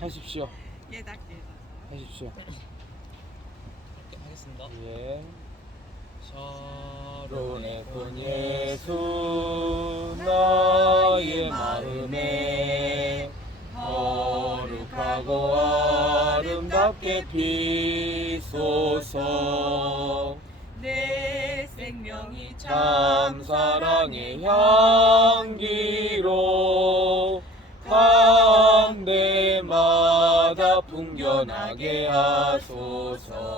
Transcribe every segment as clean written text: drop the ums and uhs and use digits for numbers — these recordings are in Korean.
하십시오. 깨닫게 해줘서. 하십시오. 하겠습니다. 예. 샤론의 본 예수 나의 마음에 거룩하고 아름답게 비소서. 내 생명이 참 사랑의 향기로 간데마다 풍겨나게 하소서.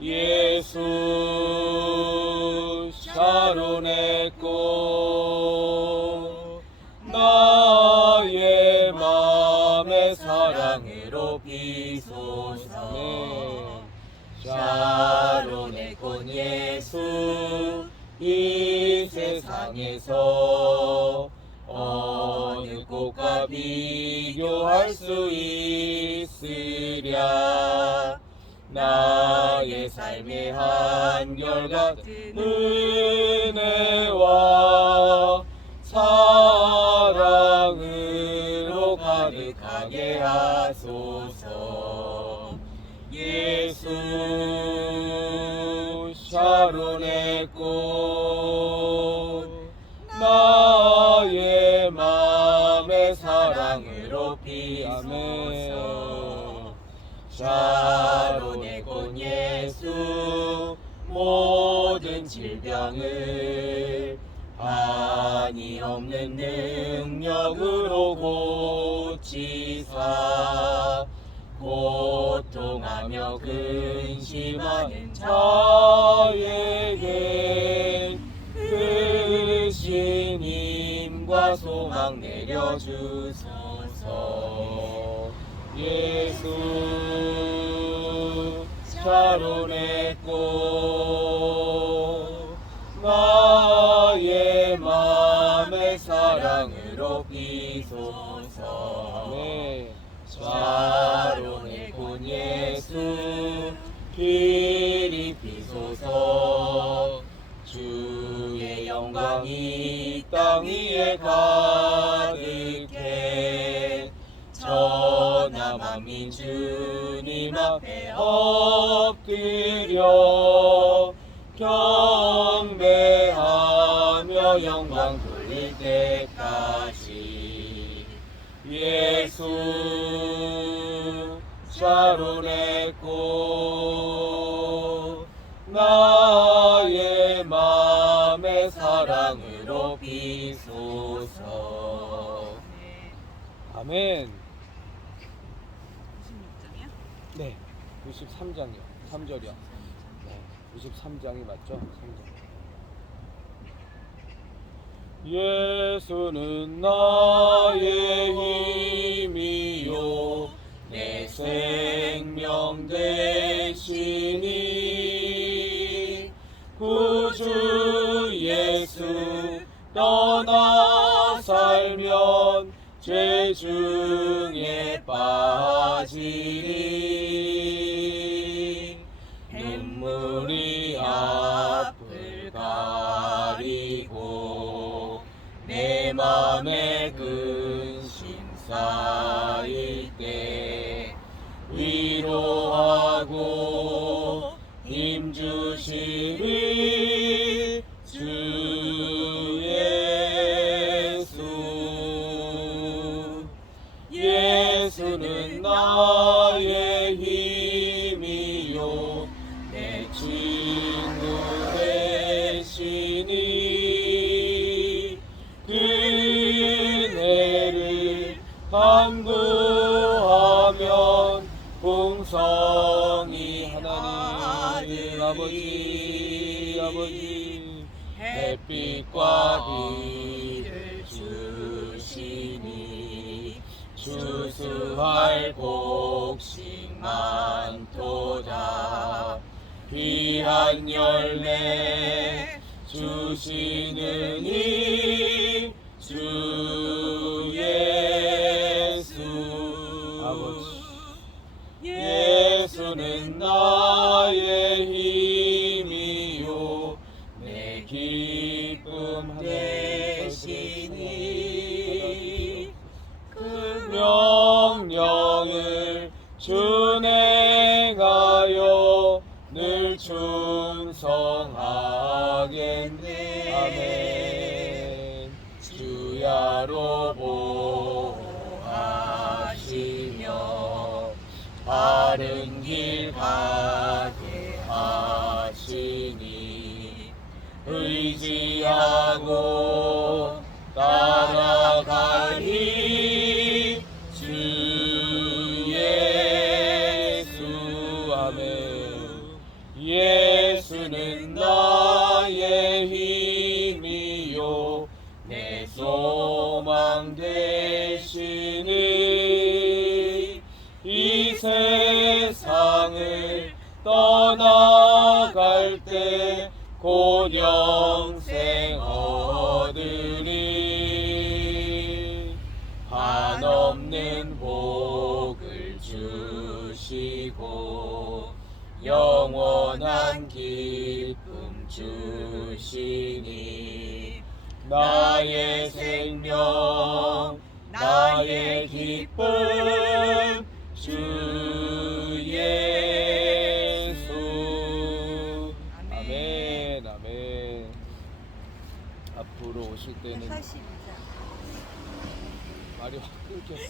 예수 샤론의 꽃 나의 맘의 사랑으로 비소서. 샤론의 꽃 예수 이 세상에서 어느 꽃과 비교할 수 있으랴. 나의 삶의 한결같은 은혜와 사랑으로 가득하게 하소서. 예수 샤론의 꽃 나의 맘의 사랑으로 피소서. 샤론의 꽃 예수 모든 질병을 한이 없는 능력으로 고치사 고통하며 근심하는 자에게 크신 힘과 소망 내려주소서. 예수 샤론의 꽃 나의 맘의 사랑으로 비소서. 샤론의 꽃 예수 길이 비소서. 주의 영광이 땅 위에 가득해 천하 만민 주님 앞에 엎드려 경배하며 영광 돌릴 때까지. 예수 샤론의 꽃 나의 맘의 사랑으로 비소서. 아멘. 96점이요? 네, 93장이요. 3절이요. 네, 93장이 맞죠? 3절. 예수는 나의 힘이요 내 생명 되시니. 구주 예수 떠나 살면 죄 중에 빠지리. 눈물이 앞을 가리고 내 맘에 근심 쌓일 때 위로하고 힘주시리 주 예수. 예수는 나의 힘이요 내 친구 되시니. 그네를 간구하면 풍성이 하나님 아버지 햇빛과 비를 주시니. 추수할 곡식 많도다. 귀한 열매 주시는 이 주 예수. 아버지 예수는 나의 힘이요 내 기쁨 되시니. 그 명령 준행하여 늘 충성하겠네. 아멘. 주야로 보호하시며 바른 길 가게 하시니 의지하고 따라가리 주 예수. 아멘. 예수는 나의 힘이요 내 소망 되시니 이 세상을 떠나갈 때 곧 영생 얻으리. 한없는 복을 주시고 영원한 기쁨 주시니 나의 생명 나의 기쁨 주 예수. 아멘. 아멘. 앞으로 오실 때는 42장. 말이 확 끊겼어.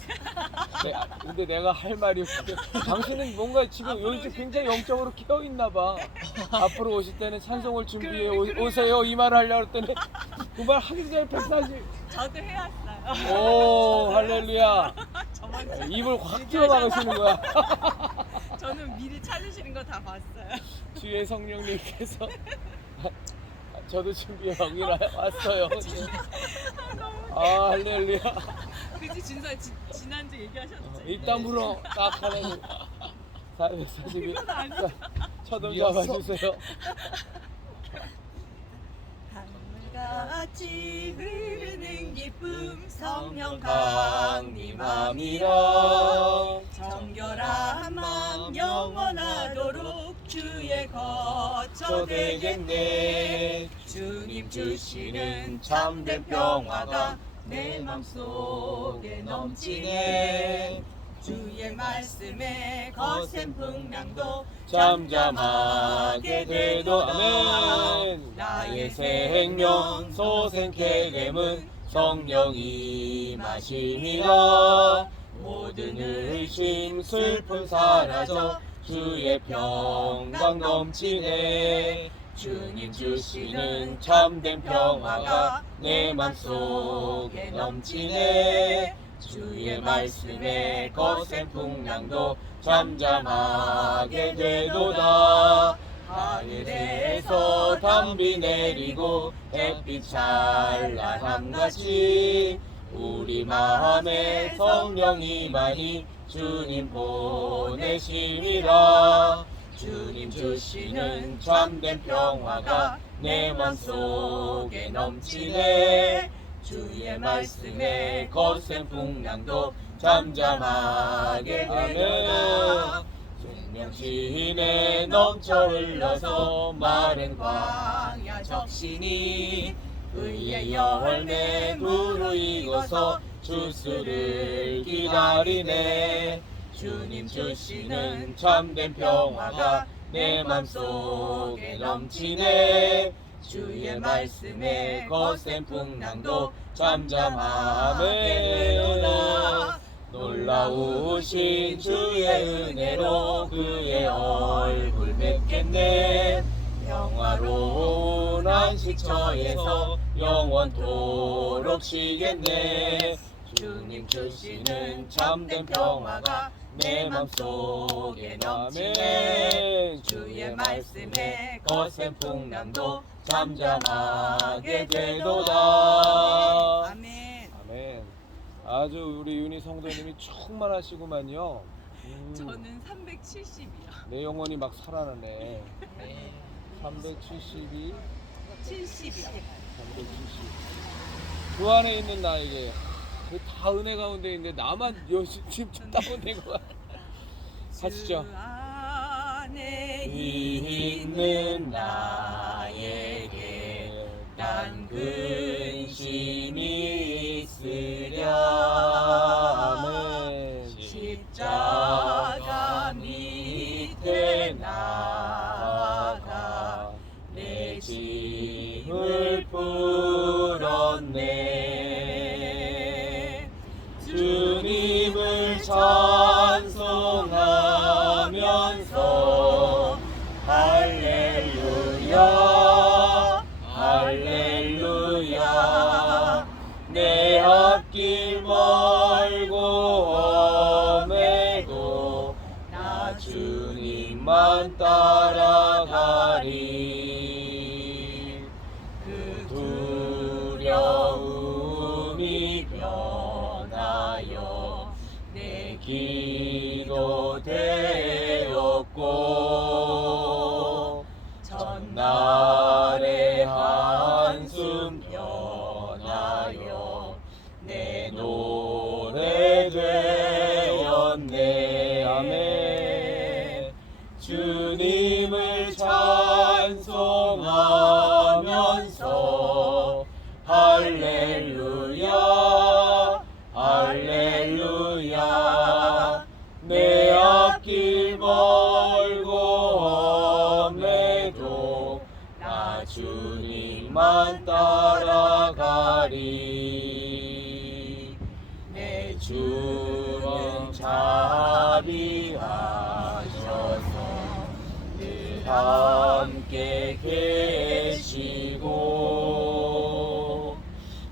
근데 내가 할 말이 없어. 당신은 뭔가 지금 요즘 굉장히 영적으로 깨어 있나 봐. 앞으로 오실 때는 찬송을 준비해 오세요 이 말을 하려고 했더니 그 말 하기 전에 패스하지. 저도 해왔어요. 오 할렐루야. 저만 입을 확 쥐어박으시는 거야. 저는 미리 찾으시는 거 다 봤어요. 주의 성령님께서 저도 준비하고 왔어요. 아 할렐루야. 그치 준서 지난주 얘기하셨죠? 입담으로 딱 하는 442 첫음 잡아주세요. 강물같이 흐르는 기쁨 성령 강림함이라 정결한 맘 영원하도록 주의 거처 되겠네. 주님 주시는 참된 평화가 내 맘속에 넘치네. 주의 말씀에 거센 풍랑도 잠잠하게 되도다. 아멘. 나의 생명 소생케 됨은 성령이 임하심이라. 모든 의심 슬픔 사라져 주의 평강 넘치네. 주님 주시는 참된 평화가 내 맘속에 넘치네. 주의 말씀에 거센 풍랑도 잠잠하게 되도다. 하늘에서 담비 내리고 햇빛 찬란함같이 우리 마음에 성령이 많이 주님 보내심이라. 주님 주시는 참된 평화가 내 맘속에 넘치네. 주의 말씀에 거센 풍랑도 잠잠하게 되도다. 생명신에 넘쳐 흘러서 마른 광야 적시니 의의 열매 무르익어서 주수를 기다리네. 주님 주시는 참된 평화가 내 맘속에 넘치네. 주의 말씀에 거센 풍랑도 잠잠하게 되도다. 놀라우신 주의 은혜로 그의 얼굴 뵙겠네. 평화로운 안식처에서 영원토록 쉬겠네. 주님 주시는 참된 평화가 내 맘속에 넘치네. 주의 말씀에 거센 풍랑도 잠잠하게 되도다. 아멘. 아멘. 아주 우리 윤희 성도님이 충만하시구만요. 저는 370이요. 내 영혼이 막 살아나네. 372, 70이요. 370. 주 안에 있는 나에게 그 다 은혜 가운데 있는데 나만 지금 좀 다운된 거 같아. 하시죠. 주 안에 있는 나에게 난 근심이 있으랴. 아멘. 십자가 찬송하면서 할렐루야 할렐루야 내 앞길 멀고 험해도 나 주님만 따라가리 그 두려움이 변하여 내 기도 되었고 전날의 한숨 변하여 내 노래 되었네 아멘 주님을 찬송하면서 할렐루야 할렐루야 내 앞길 멀고 험해도 나 주님만 따라가리 내 주는 자비하셔서 늘 함께 계시고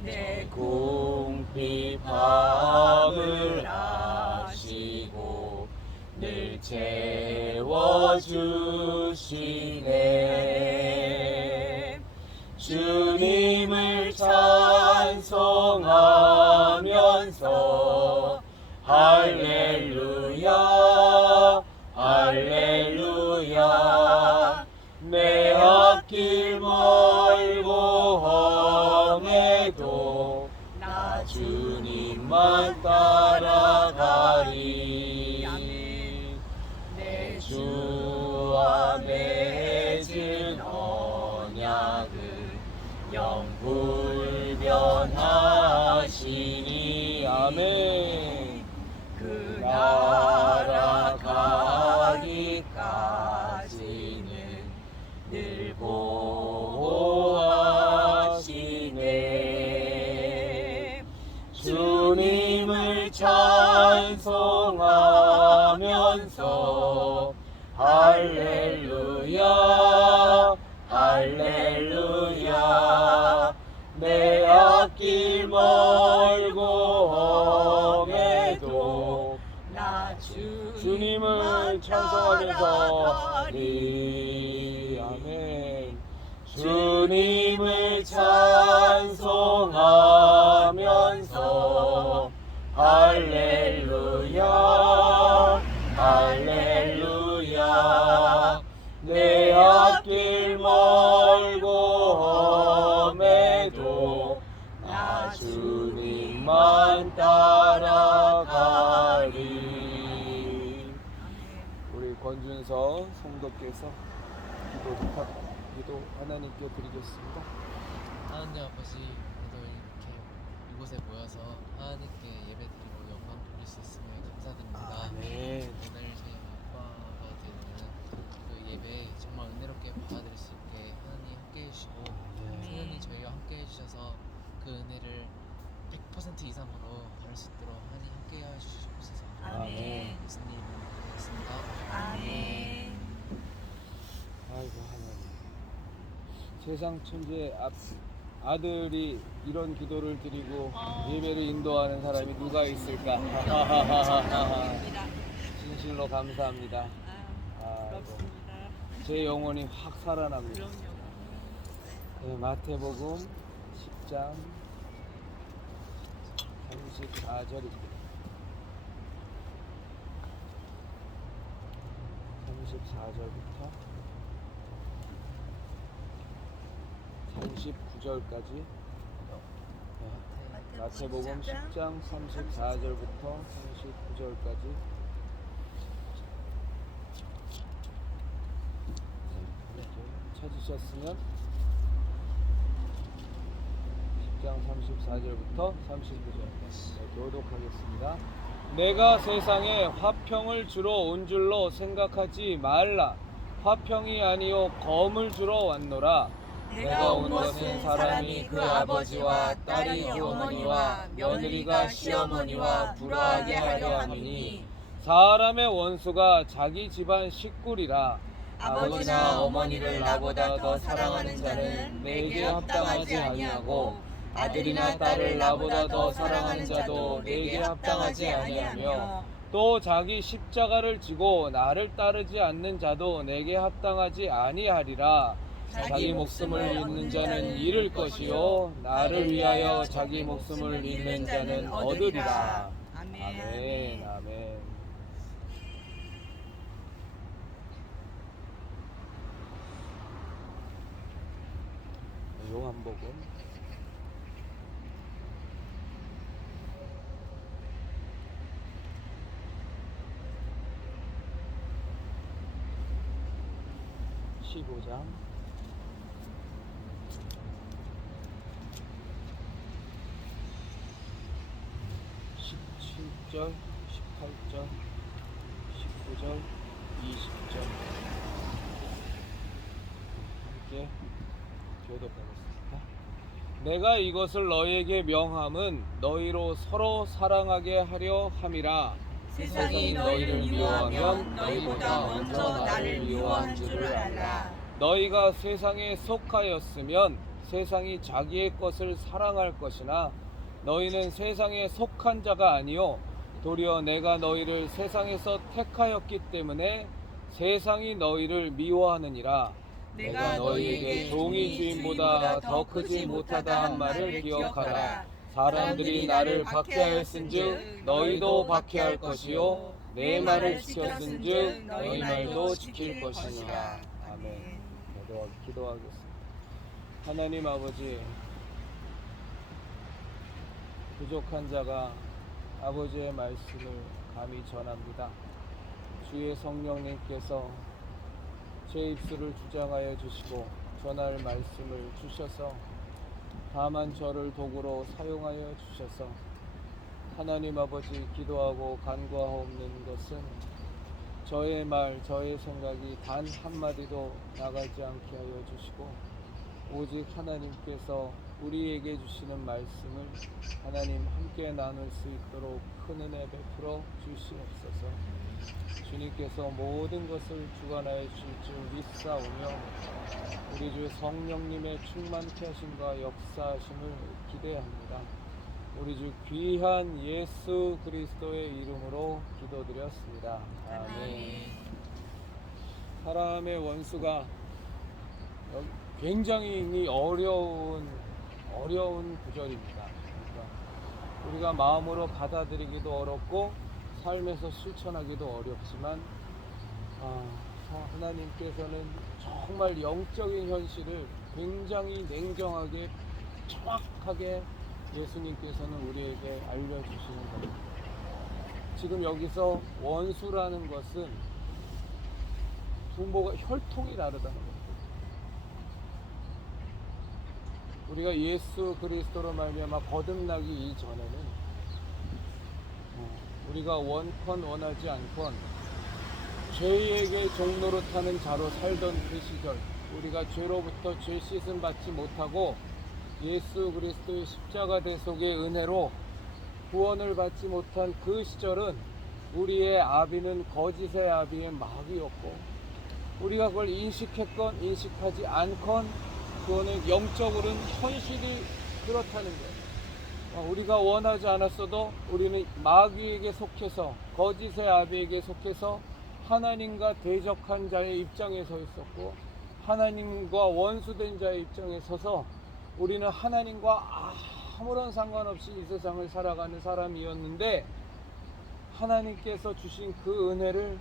내 궁핍함을 아시고 늘 채워주시네 주님을 찬송하면서 할렐루야 할렐루야 내 앞길 멀고 험해도 나 주님만 따라가리 내 주와 맺은 언약을 영불변하시니 아멘 그 나라 가기까지는 늘 보호하시네 주님을 찬송하면서 할렐루야 할렐루야 내 앞길 멀고 험해도 나 주님을 찬송하면서 아멘 주님을 찬송하면서 할렐루야 할렐루야 내 앞길 멀고 험해도 나 주님만 따라가리 우리 권준서 성도께서 기도 하나님께 드리겠습니다. 하나님 아버지, 오늘 이렇게 이곳에 모여서 하나님께 예배드리고 영광 돌릴 수 있음을 감사드립니다. 아멘. 오늘 저희 아빠가 되는 그 예배 정말 은혜롭게 받아들일 수 있게 하나님 함께 해주시고 하나님 저희와 함께 해주셔서 그 은혜를 100% 이상으로 받을 수 있도록 하나님 함께 해주시옵소서. 아멘. 예수님 고맙습니다. 아멘. 아이고 하나님 세상 천지의 아들이 이런 기도를 드리고 예배를 인도하는 사람이 누가 있을까? 감사합니다. 진실로 감사합니다. 아이고, 부럽습니다. 제 영혼이 확 살아납니다. 그럼요. 네, 마태복음 10장 34절입니다. 34절부터 39절까지 마태복음 10장 34절부터 39절까지 찾으셨으면 10장 34절부터 39절까지 교독하겠습니다. 내가 세상에 화평을 주러 온 줄로 생각하지 말라. 화평이 아니요 검을 주러 왔노라. 내가 온 것은 사람이 그 아버지와 딸이 그 어머니와 며느리가 시어머니와 불화하게 하려 함이니 사람의 원수가 자기 집안 식구리라. 아버지나 어머니를 나보다 더 사랑하는 자는 내게 합당하지 아니하고 아들이나 딸을 나보다 더 사랑하는 자도 내게 합당하지 아니하며 또 자기 십자가를 지고 나를 따르지 않는 자도 내게 합당하지 아니하리라. 자기 목숨을 잃는 자는 잃을 것이요 나를 위하여 자기 목숨을 잃는 자는 얻으리라. 아멘. 아멘. 요한복음 15장 17절, 18절, 19절, 20절 함께 교독하겠습니다. 내가 이것을 너희에게 명함은 너희로 서로 사랑하게 하려 함이라. 세상이 너희를 미워하면 너희보다 먼저 나를 미워한 줄을 알라. 너희가 세상에 속하였으면 세상이 자기의 것을 사랑할 것이나 너희는 세상에 속한 자가 아니요 도리어 내가 너희를 세상에서 택하였기 때문에 세상이 너희를 미워하느니라. 내가 너희에게 종이 주인보다 더 크지 못하다 한 말을 기억하라. 사람들이 나를 박해하였은즉 너희도 박해할 것이요 내 말을 지켰은즉 너희 말도 지킬 것이니라. 아멘. 기도하겠습니다. 하나님 아버지, 부족한 자가 아버지의 말씀을 감히 전합니다. 주의 성령님께서 제 입술을 주장하여 주시고 전할 말씀을 주셔서 다만 저를 도구로 사용하여 주셔서 하나님 아버지 기도하고 간구하옵는 것은 저의 말, 저의 생각이 단 한마디도 나가지 않게 하여 주시고 오직 하나님께서 우리에게 주시는 말씀을 하나님 함께 나눌 수 있도록 큰 은혜 베풀어 주시옵소서. 주님께서 모든 것을 주관하여 주실 줄 믿사오며 우리 주 성령님의 충만케 하심과 역사하심을 기대합니다. 우리 주 귀한 예수 그리스도의 이름으로 기도드렸습니다. 아멘. 사람의 원수가 굉장히 어려운 구절입니다. 그러니까 우리가 마음으로 받아들이기도 어렵고 삶에서 실천하기도 어렵지만 하나님께서는 정말 영적인 현실을 굉장히 냉정하게 정확하게 예수님께서는 우리에게 알려주시는 겁니다. 지금 여기서 원수라는 것은 부모가 혈통이 다르다는 겁니다. 우리가 예수 그리스도로 말미암아 거듭나기 이전에는 우리가 원컨 원하지 않건 죄에게 종노릇하는 자로 살던 그 시절, 우리가 죄로부터 죄 씻음 받지 못하고 예수 그리스도의 십자가 대속의 은혜로 구원을 받지 못한 그 시절은 우리의 아비는 거짓의 아비의 마귀였고 우리가 그걸 인식했건 인식하지 않건 그거는 영적으로는 현실이 그렇다는 거예요. 우리가 원하지 않았어도 우리는 마귀에게 속해서 거짓의 아비에게 속해서 하나님과 대적한 자의 입장에 서 있었고 하나님과 원수된 자의 입장에 서서 우리는 하나님과 아무런 상관없이 이 세상을 살아가는 사람이었는데 하나님께서 주신 그 은혜를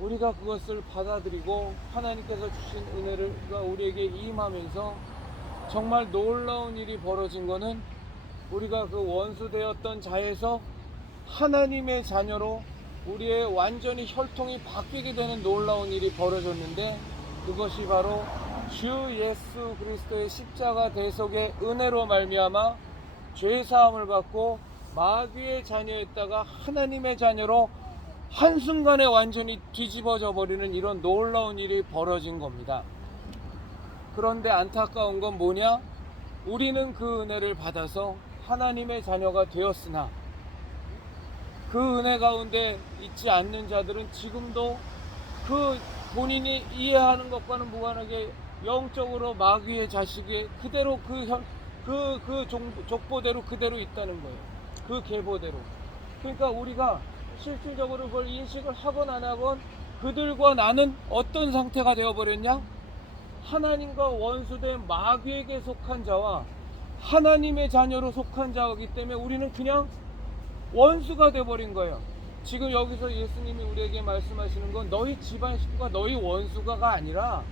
우리가 그것을 받아들이고 하나님께서 주신 은혜가 우리에게 임하면서 정말 놀라운 일이 벌어진 것은 우리가 그 원수되었던 자에서 하나님의 자녀로 우리의 완전히 혈통이 바뀌게 되는 놀라운 일이 벌어졌는데 그것이 바로 주 예수 그리스도의 십자가 대속의 은혜로 말미암아 죄사함을 받고 마귀의 자녀였다가 하나님의 자녀로 한순간에 완전히 뒤집어져 버리는 이런 놀라운 일이 벌어진 겁니다. 그런데 안타까운 건 뭐냐? 우리는 그 은혜를 받아서 하나님의 자녀가 되었으나 그 은혜 가운데 있지 않는 자들은 지금도 그 본인이 이해하는 것과는 무관하게 영적으로 마귀의 자식이 그대로 그 족보대로 그대로 있다는 거예요. 그 계보대로. 그러니까 우리가 실질적으로 그걸 인식을 하건 안 하건 그들과 나는 어떤 상태가 되어버렸냐? 하나님과 원수된 마귀에게 속한 자와 하나님의 자녀로 속한 자이기 때문에 우리는 그냥 원수가 되어버린 거예요. 지금 여기서 예수님이 우리에게 말씀하시는 건 너희 집안 식구가 너희 원수가가 아니라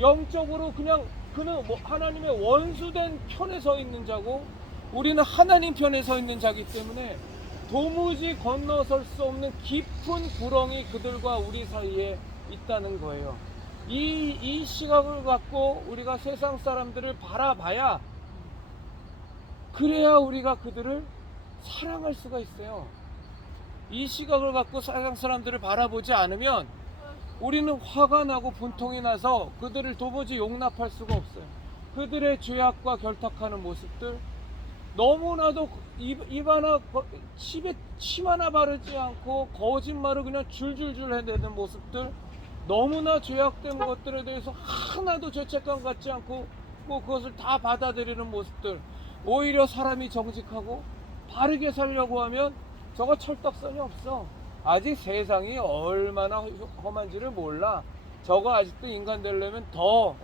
영적으로 그냥 그는 하나님의 원수된 편에 서 있는 자고 우리는 하나님 편에 서 있는 자기 때문에 도무지 건너설 수 없는 깊은 구렁이 그들과 우리 사이에 있다는 거예요. 이 시각을 갖고 우리가 세상 사람들을 바라봐야 그래야 우리가 그들을 사랑할 수가 있어요. 이 시각을 갖고 세상 사람들을 바라보지 않으면 우리는 화가 나고 분통이 나서 그들을 도무지 용납할 수가 없어요. 그들의 죄악과 결탁하는 모습들, 너무나도 입 하나 침 하나 바르지 않고 거짓말을 그냥 줄줄줄 해대는 모습들, 너무나 죄악된 것들에 대해서 하나도 죄책감 갖지 않고 그것을 다 받아들이는 모습들, 오히려 사람이 정직하고 바르게 살려고 하면 저거 철떡선이 없어. 아직 세상이 얼마나 험한지를 몰라. 저거 아직도 인간 되려면 더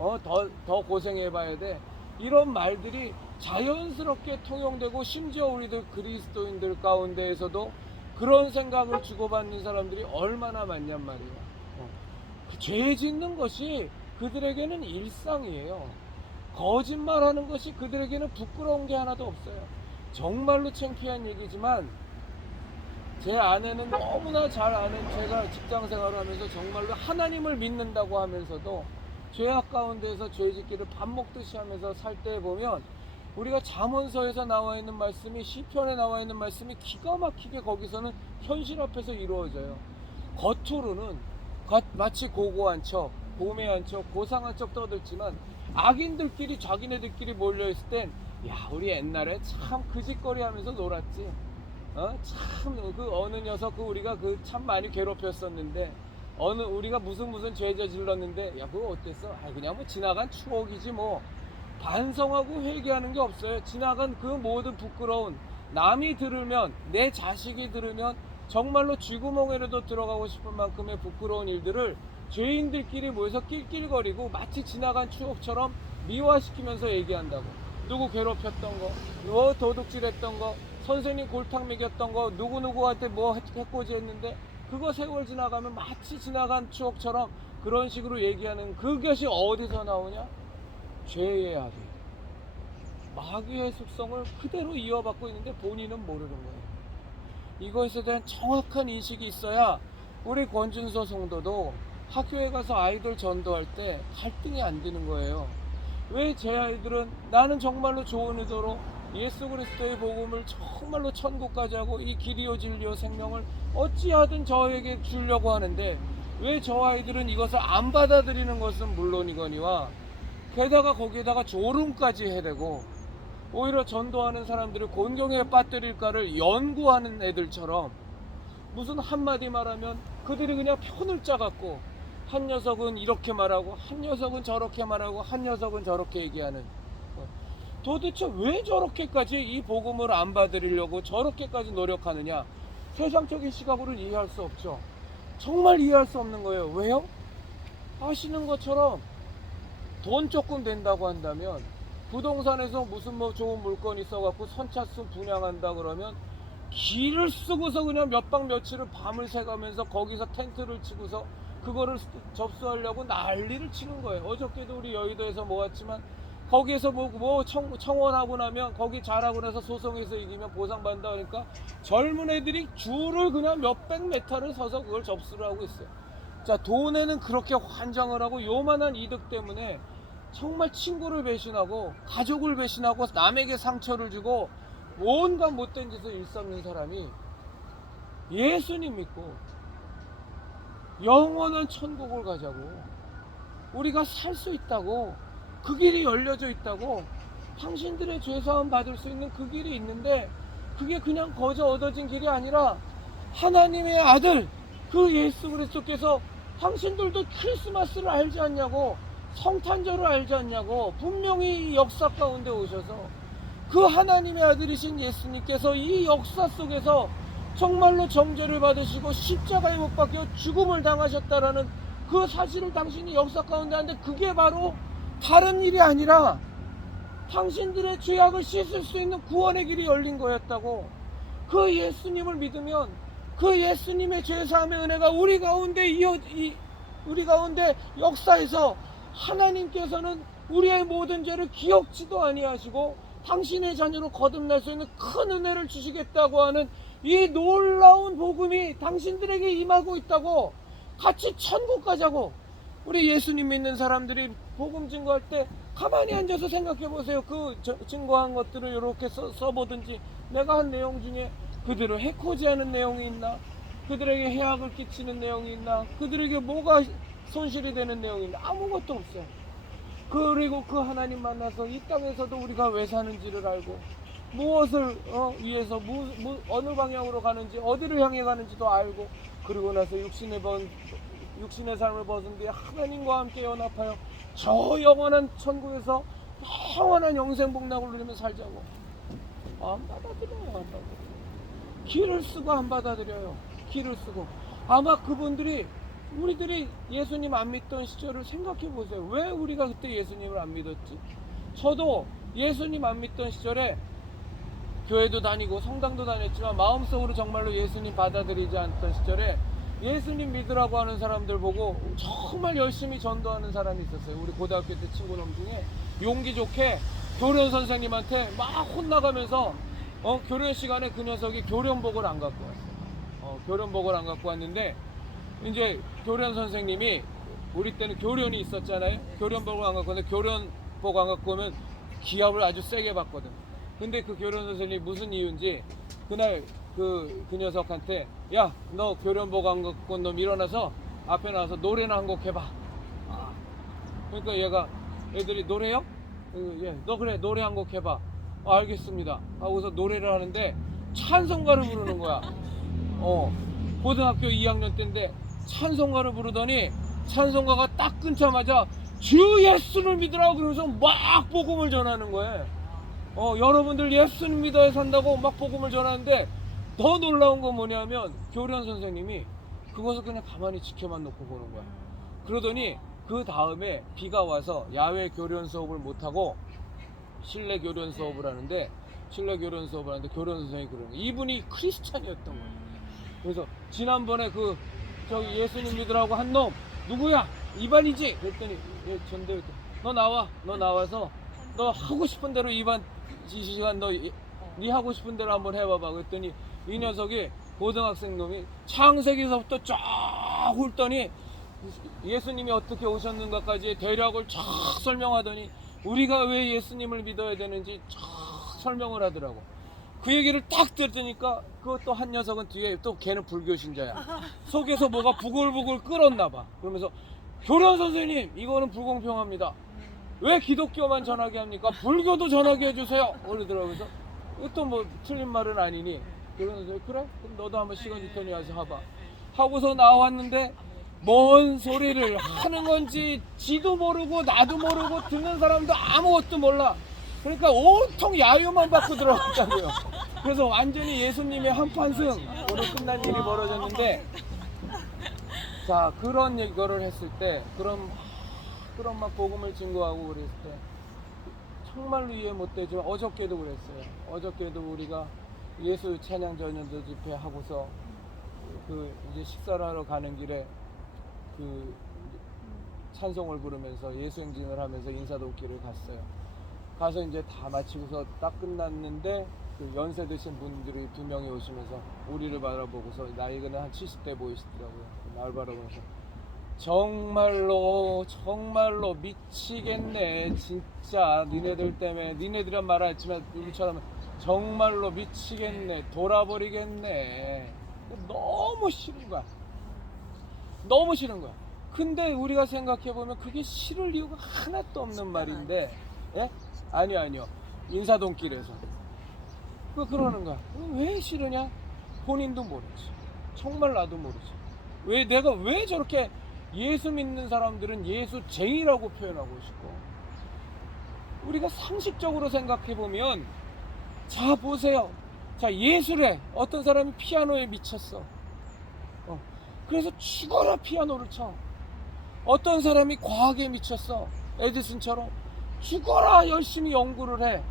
고생해 봐야 돼. 이런 말들이 자연스럽게 통용되고 심지어 우리들 그리스도인들 가운데에서도 그런 생각을 주고받는 사람들이 얼마나 많냔 말이야. 죄 짓는 것이 그들에게는 일상이에요. 거짓말하는 것이 그들에게는 부끄러운 게 하나도 없어요. 정말로 창피한 얘기지만 제 아내는 너무나 잘 아는, 제가 직장 생활을 하면서 정말로 하나님을 믿는다고 하면서도 죄악 가운데서 죄 짓기를 밥 먹듯이 하면서 살 때 보면 우리가 잠언서에서 나와 있는 말씀이, 시편에 나와 있는 말씀이 기가 막히게 거기서는 현실 앞에서 이루어져요. 겉으로는 마치 고고한 척, 고매한 척, 고상한 척 떠들지만 악인들끼리 자기네들끼리 몰려있을 땐 야, 우리 옛날에 참 그 짓거리 하면서 놀았지. 참 그 어느 녀석 우리가 참 많이 괴롭혔었는데 우리가 무슨 죄 저질렀는데 야, 그거 어땠어? 그냥 뭐 지나간 추억이지 뭐. 반성하고 회개하는 게 없어요. 지나간 그 모든 부끄러운, 남이 들으면, 내 자식이 들으면 정말로 쥐구멍에라도 들어가고 싶은 만큼의 부끄러운 일들을 죄인들끼리 모여서 낄낄거리고 마치 지나간 추억처럼 미화시키면서 얘기한다고. 누구 괴롭혔던 거, 뭐 도둑질했던 거, 선생님 골탕 먹였던 거, 누구누구한테 뭐 해코지 했는데 그거 세월 지나가면 마치 지나간 추억처럼 그런 식으로 얘기하는 그것이 어디서 나오냐? 죄의 아비, 마귀의 속성을 그대로 이어받고 있는데 본인은 모르는 거예요. 이것에 대한 정확한 인식이 있어야 우리 권준서 성도도 학교에 가서 아이들 전도할 때 갈등이 안 되는 거예요. 왜 제 아이들은 나는 정말로 좋은 의도로 예수 그리스도의 복음을 정말로 천국까지 하고 이 길이요 진리요 생명을 어찌하든 저에게 주려고 하는데 왜 저 아이들은 이것을 안 받아들이는 것은 물론이거니와 게다가 거기에다가 조롱까지 해대고 오히려 전도하는 사람들을 곤경에 빠뜨릴까를 연구하는 애들처럼 무슨 한마디 말하면 그들이 그냥 편을 짜갖고 한 녀석은 이렇게 말하고 한 녀석은 저렇게 말하고 한 녀석은 저렇게 얘기하는, 도대체 왜 저렇게까지 이 복음을 안 받으려고 저렇게까지 노력하느냐? 세상적인 시각으로는 이해할 수 없죠. 정말 이해할 수 없는 거예요. 왜요? 아시는 것처럼 돈 조금 된다고 한다면 부동산에서 무슨 뭐 좋은 물건이 있어갖고 선착순 분양한다 그러면 길을 쓰고서 그냥 몇 박 며칠을 밤을 새가면서 거기서 텐트를 치고서 그거를 접수하려고 난리를 치는 거예요. 어저께도 우리 여의도에서 모았지만 거기에서 뭐 청원하고 나면 거기 잘하고 나서 소송에서 이기면 보상받는다 그러니까 젊은 애들이 줄을 그냥 몇백 메타를 서서 그걸 접수를 하고 있어요. 자, 돈에는 그렇게 환장을 하고 요만한 이득 때문에 정말 친구를 배신하고 가족을 배신하고 남에게 상처를 주고 온갖 못된 짓을 일삼는 사람이 예수님 믿고 영원한 천국을 가자고, 우리가 살 수 있다고 그 길이 열려져 있다고. 당신들의 죄사함 받을 수 있는 그 길이 있는데 그게 그냥 거저 얻어진 길이 아니라 하나님의 아들 그 예수 그리스도께서 당신들도 크리스마스를 알지 않냐고, 성탄절을 알지 않냐고, 분명히 이 역사 가운데 오셔서 그 하나님의 아들이신 예수님께서 이 역사 속에서 정말로 정죄를 받으시고 십자가에 못 박혀 죽음을 당하셨다라는 그 사실을 당신이 역사 가운데 하는데, 그게 바로 다른 일이 아니라 당신들의 죄악을 씻을 수 있는 구원의 길이 열린 거였다고. 그 예수님을 믿으면 그 예수님의 죄사함의 은혜가 우리 가운데 우리 가운데 역사에서 하나님께서는 우리의 모든 죄를 기억지도 아니하시고 당신의 자녀로 거듭날 수 있는 큰 은혜를 주시겠다고 하는 이 놀라운 복음이 당신들에게 임하고 있다고. 같이 천국 가자고. 우리 예수님 믿는 사람들이 복음 증거할 때 가만히 앉아서 생각해 보세요. 그 증거한 것들을 이렇게 써보든지, 내가 한 내용 중에 그들을 해코지하는 내용이 있나, 그들에게 해악을 끼치는 내용이 있나, 그들에게 뭐가 손실이 되는 내용이 있나? 아무것도 없어요. 그리고 그 하나님 만나서 이 땅에서도 우리가 왜 사는지를 알고, 무엇을 위해서 어느 방향으로 가는지, 어디를 향해 가는지도 알고, 그리고 나서 육신의 삶을 벗은 뒤에 하나님과 함께 연합하여 저 영원한 천국에서 영원한 영생 복락을 누리며 살자고. 안 받아들여요. 안 받아들여요. 길을 쓰고 안 받아들여요. 길을 쓰고. 아마 그분들이, 우리들이 예수님 안 믿던 시절을 생각해 보세요. 왜 우리가 그때 예수님을 안 믿었지? 저도 예수님 안 믿던 시절에 교회도 다니고 성당도 다녔지만 마음속으로 정말로 예수님 받아들이지 않던 시절에 예수님 믿으라고 하는 사람들 보고 정말 열심히 전도하는 사람이 있었어요. 우리 고등학교 때 친구놈 중에 용기 좋게 교련 선생님한테 막 혼나가면서 교련 시간에 그 녀석이 교련복을 안 갖고 왔어요. 교련복을 안 갖고 왔는데, 이제 교련 선생님이, 우리 때는 교련이 있었잖아요. 교련복을 안 갖고 왔는데, 교련복 안 갖고 오면 기합을 아주 세게 받거든. 근데 그 교련 선생님이 무슨 이유인지 그날 그 녀석한테, 야, 너 교련복 안 갖고 온 놈 일어나서 앞에 나와서 노래나 한 곡 해봐. 그러니까 얘가, 애들이 노래요? 예, 너 그래 노래 한 곡 해봐. 알겠습니다 하고서 노래를 하는데 찬송가를 부르는 거야. 고등학교 2학년 때인데 찬송가를 부르더니 찬송가가 딱 끊자마자 주 예수를 믿으라고 그러면서 막 복음을 전하는 거예요. 여러분들 예수님 믿어야 산다고 막 복음을 전하는데, 더 놀라운 건 뭐냐면 교련 선생님이 그것을 그냥 가만히 지켜만 놓고 보는 거야. 그러더니 그 다음에 비가 와서 야외 교련 수업을 못하고 실내 교련 수업을 하는데, 교련 선생님이 그러는 거야. 이분이 크리스찬이었던 거야. 그래서 지난번에 저기 예수님 믿으라고 한 놈 누구야? 이반이지? 그랬더니 전대, 너 나와서 너 하고 싶은 대로 이 시간 네 하고 싶은 대로 한번 해봐봐. 그랬더니 이 녀석이, 고등학생 놈이 창세기서부터 쫙 훑더니 예수님이 어떻게 오셨는가까지 대략을 쫙 설명하더니 우리가 왜 예수님을 믿어야 되는지 쫙 설명을 하더라고. 그 얘기를 딱 들으니까 그것도 한 녀석은 뒤에 또 걔는 불교 신자야. 속에서 뭐가 부글부글 끓었나 봐. 그러면서 교련 선생님, 이거는 불공평합니다. 왜 기독교만 전하게 합니까? 불교도 전하게 해주세요. 그러더라고요. 그래서 이것도 뭐 틀린 말은 아니니, 그러면서 그래? 그럼 너도 한번 시간 줄 테니 와서 해봐. 하고서 나왔는데 뭔 소리를 하는 건지 지도 모르고 나도 모르고 듣는 사람도 아무것도 몰라. 그러니까 온통 야유만 받고 들어갔다고요. 그래서 완전히 예수님의 한판승, 오늘 끝난 일이 벌어졌는데, 자, 그런 이거를 했을 때, 그런 막 복음을 증거하고 그랬을 때 정말로 이해 못되지만, 어저께도 그랬어요. 어저께도 우리가 예수 찬양 전연도 집회 하고서 이제 식사를 하러 가는 길에 찬송을 부르면서 예수 행진을 하면서 인사동길을 갔어요. 가서 이제 다 마치고서 딱 끝났는데 연세 드신 분들이 2명이 오시면서 우리를 바라보고서, 나이는 한 70대 보이시더라고요. 날 바라보면서 정말로 미치겠네 진짜, 니네들 때문에, 니네들은 말 안 했지만 우리처럼 정말로 미치겠네, 돌아버리겠네. 너무 싫은 거야. 근데 우리가 생각해보면 그게 싫을 이유가 하나도 없는 말인데, 예? 아니요. 인사동길에서. 그러는 거야. 왜 싫으냐? 본인도 모르지. 정말 나도 모르지. 내가 왜 저렇게 예수 믿는 사람들은 예수쟁이라고 표현하고 싶고, 우리가 상식적으로 생각해보면, 자, 보세요. 자, 예술에 어떤 사람이 피아노에 미쳤어. 그래서 죽어라 피아노를 쳐. 어떤 사람이 과학에 미쳤어. 에디슨처럼 죽어라 열심히 연구를 해.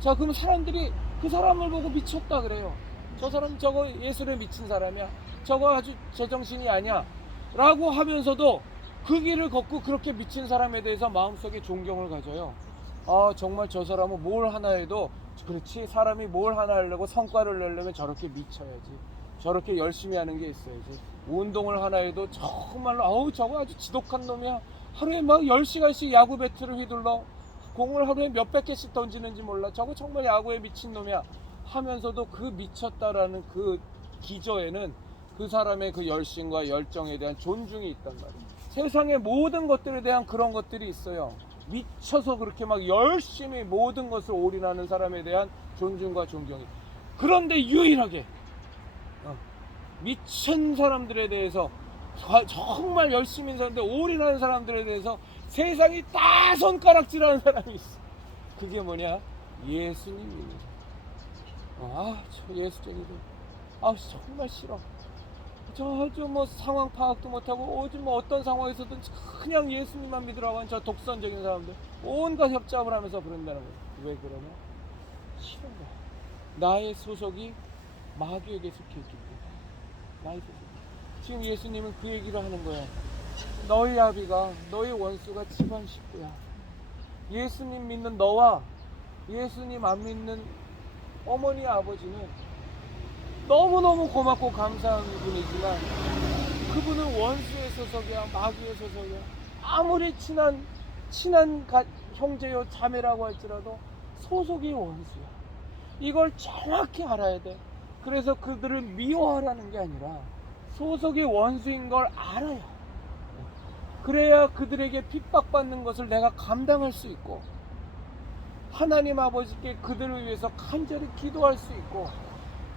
자, 그럼 사람들이 그 사람을 보고 미쳤다 그래요. 저 사람 저거 예술에 미친 사람이야. 저거 아주 제정신이 아니야. 라고 하면서도 그 길을 걷고 그렇게 미친 사람에 대해서 마음속에 존경을 가져요. 아, 정말 저 사람은 뭘 하나 해도, 그렇지, 사람이 뭘 하나 하려고 성과를 내려면 저렇게 미쳐야지. 저렇게 열심히 하는 게 있어야지. 운동을 하나 해도 정말로 저거 아주 지독한 놈이야. 하루에 막 10시간씩 야구 배트를 휘둘러. 공을 하루에 몇백 개씩 던지는지 몰라. 저거 정말 야구에 미친 놈이야. 하면서도 그 미쳤다라는 그 기저에는 그 사람의 그 열심과 열정에 대한 존중이 있단 말이에요. 세상의 모든 것들에 대한 그런 것들이 있어요. 미쳐서 그렇게 막 열심히 모든 것을 올인하는 사람에 대한 존중과 존경이. 그런데 유일하게 미친 사람들에 대해서, 정말 열심히 사는데 올인하는 사람들에 대해서 세상이 다 손가락질하는 사람이 있어. 그게 뭐냐? 예수님입니다. 저 예수쟁이들. 정말 싫어. 뭐 상황 파악도 못하고 오직 뭐 어떤 상황에서든 그냥 예수님만 믿으라고 하는 저 독선적인 사람들, 온갖 협잡을 하면서 그런다는 거예요. 왜 그러냐? 싫은 거야. 나의 소속이 마귀에게 속해 있기 때문에. 나의 소속. 지금 예수님은 그 얘기를 하는 거예요. 너희 아비가, 너희 원수가 집안 식구야. 예수님 믿는 너와 예수님 안 믿는 어머니 아버지는 너무너무 고맙고 감사한 분이지만, 그분은 원수의 소속이야, 마귀의 소속이야. 아무리 친한 형제요 자매라고 할지라도 소속이 원수야. 이걸 정확히 알아야 돼. 그래서 그들을 미워하라는 게 아니라 소속이 원수인 걸 알아야, 그래야 그들에게 핍박받는 것을 내가 감당할 수 있고, 하나님 아버지께 그들을 위해서 간절히 기도할 수 있고,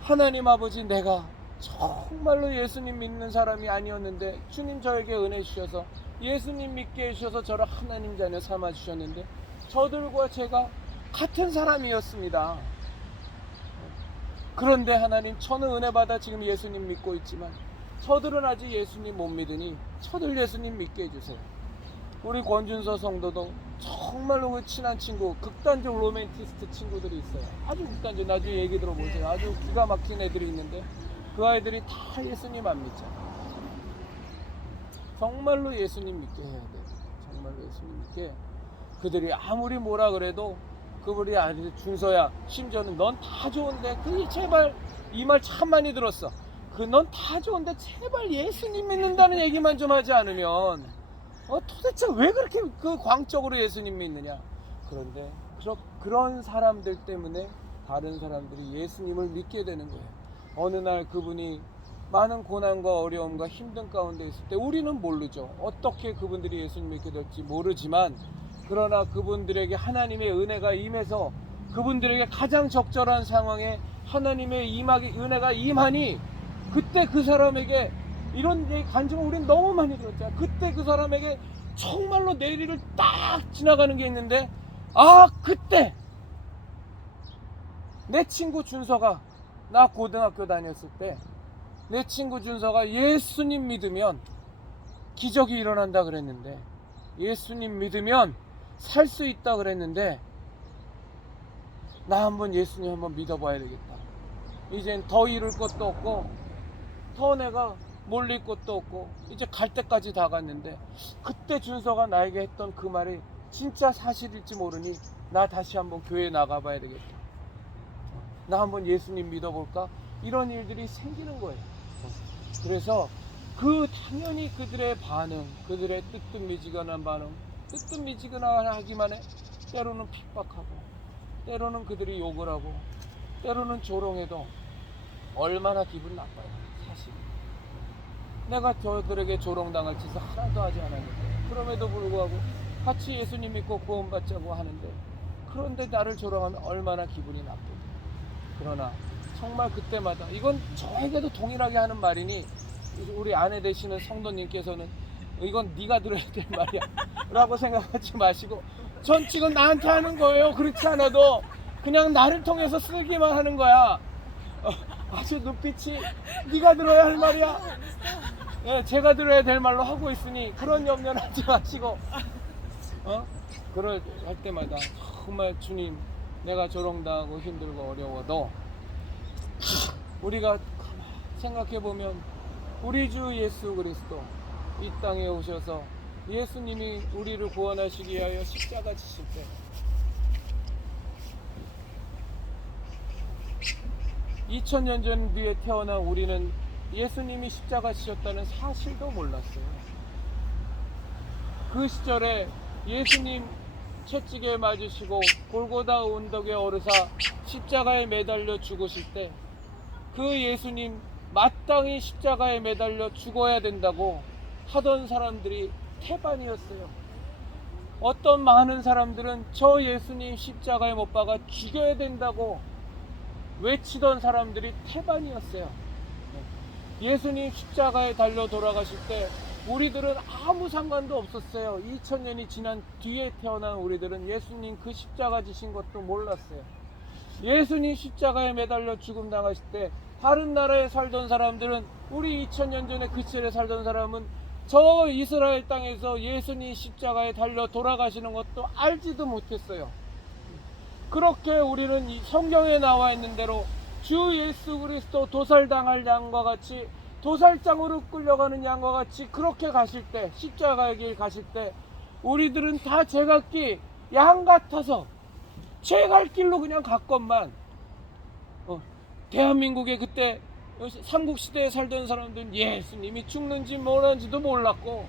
하나님 아버지, 내가 정말로 예수님 믿는 사람이 아니었는데 주님 저에게 은혜 주셔서 예수님 믿게 해주셔서 저를 하나님 자녀 삼아 주셨는데 저들과 제가 같은 사람이었습니다. 그런데 하나님, 저는 은혜 받아 지금 예수님 믿고 있지만 저들은 아직 예수님 못 믿으니 저들 예수님 믿게 해주세요. 우리 권준서 성도도 정말로 그 친한 친구, 극단적 로맨티스트 친구들이 있어요. 아주 극단적. 나중에 얘기 들어보세요. 아주 기가 막힌 애들이 있는데 그 아이들이 다 예수님 안 믿잖아. 정말로 예수님 믿게 해야 돼. 정말로 예수님 믿게. 그들이 아무리 뭐라 그래도 그분이 아주 준서야, 심지어는 넌 다 좋은데 제발, 이 말 참 많이 들었어. 넌 다 좋은데 제발 예수님 믿는다는 얘기만 좀 하지 않으면 도대체 왜 그렇게 그 광적으로 예수님 믿느냐. 그런데 그런 사람들 때문에 다른 사람들이 예수님을 믿게 되는 거예요. 어느 날 그분이 많은 고난과 어려움과 힘든 가운데 있을 때 우리는 모르죠. 어떻게 그분들이 예수님 믿게 될지 모르지만, 그러나 그분들에게 하나님의 은혜가 임해서 그분들에게 가장 적절한 상황에 하나님의 은혜가 임하니, 그때 그 사람에게 이런 얘기 간증을 우린 너무 많이 들었잖아. 그때 그 사람에게 정말로 내리를 딱 지나가는 게 있는데, 그때 내 친구 준서가, 나 고등학교 다녔을 때 내 친구 준서가 예수님 믿으면 기적이 일어난다 그랬는데, 예수님 믿으면 살 수 있다 그랬는데, 나 한번 예수님 한번 믿어봐야 되겠다. 이젠 더 이룰 것도 없고 더 내가 몰릴 것도 없고 이제 갈 때까지 다 갔는데, 그때 준서가 나에게 했던 그 말이 진짜 사실일지 모르니 나 다시 한번 교회에 나가봐야 되겠다. 나 한번 예수님 믿어볼까? 이런 일들이 생기는 거예요. 그래서 당연히 그들의 반응, 그들의 뜨뜻미지근한 반응, 뜨뜻미지근하기만 해. 때로는 핍박하고, 때로는 그들이 욕을 하고, 때로는 조롱해도 얼마나 기분 나빠요, 사실. 내가 저들에게 조롱당할 짓을 하나도 하지 않았는데, 그럼에도 불구하고 같이 예수님 믿고 구원받자고 하는데, 그런데 나를 조롱하면 얼마나 기분이 나쁘고. 그러나 정말 그때마다, 이건 저에게도 동일하게 하는 말이니 우리 아내 되시는 성도님께서는 이건 네가 들어야 될 말이야 라고 생각하지 마시고, 전 지금 나한테 하는 거예요. 그렇지 않아도 그냥 나를 통해서 쓰기만 하는 거야. 아주 눈빛이 네가 들어야 할 말이야. 예, 제가 들어야 될 말로 하고 있으니 그런 염려는 하지 마시고, 그럴 할 때마다 정말 주님, 내가 조롱당하고 힘들고 어려워도 우리가 생각해보면 우리 주 예수 그리스도 이 땅에 오셔서 예수님이 우리를 구원하시기 위하여 십자가 지실 때 2000년 전 뒤에 태어난 우리는 예수님이 십자가 지셨다는 사실도 몰랐어요. 그 시절에 예수님 채찍에 맞으시고 골고다 언덕에 오르사 십자가에 매달려 죽으실 때, 그 예수님 마땅히 십자가에 매달려 죽어야 된다고 하던 사람들이 태반이었어요. 어떤 많은 사람들은 저 예수님 십자가에 못 박아 죽여야 된다고 외치던 사람들이 태반이었어요. 예수님 십자가에 달려 돌아가실 때 우리들은 아무 상관도 없었어요. 2000년이 지난 뒤에 태어난 우리들은 예수님 그 십자가 지신 것도 몰랐어요. 예수님 십자가에 매달려 죽음 당하실 때 다른 나라에 살던 사람들은, 우리 2000년 전에 그 시절에 살던 사람은 저 이스라엘 땅에서 예수님 십자가에 달려 돌아가시는 것도 알지도 못했어요. 그렇게 우리는 이 성경에 나와 있는 대로 주 예수 그리스도 도살당할 양과 같이, 도살장으로 끌려가는 양과 같이 그렇게 가실 때, 십자가의 길 가실 때 우리들은 다 제각기 양 같아서 제 갈 길로 그냥 갔건만, 대한민국에 그때 삼국시대에 살던 사람들은 예수님이 죽는지 뭐라는지도 몰랐고,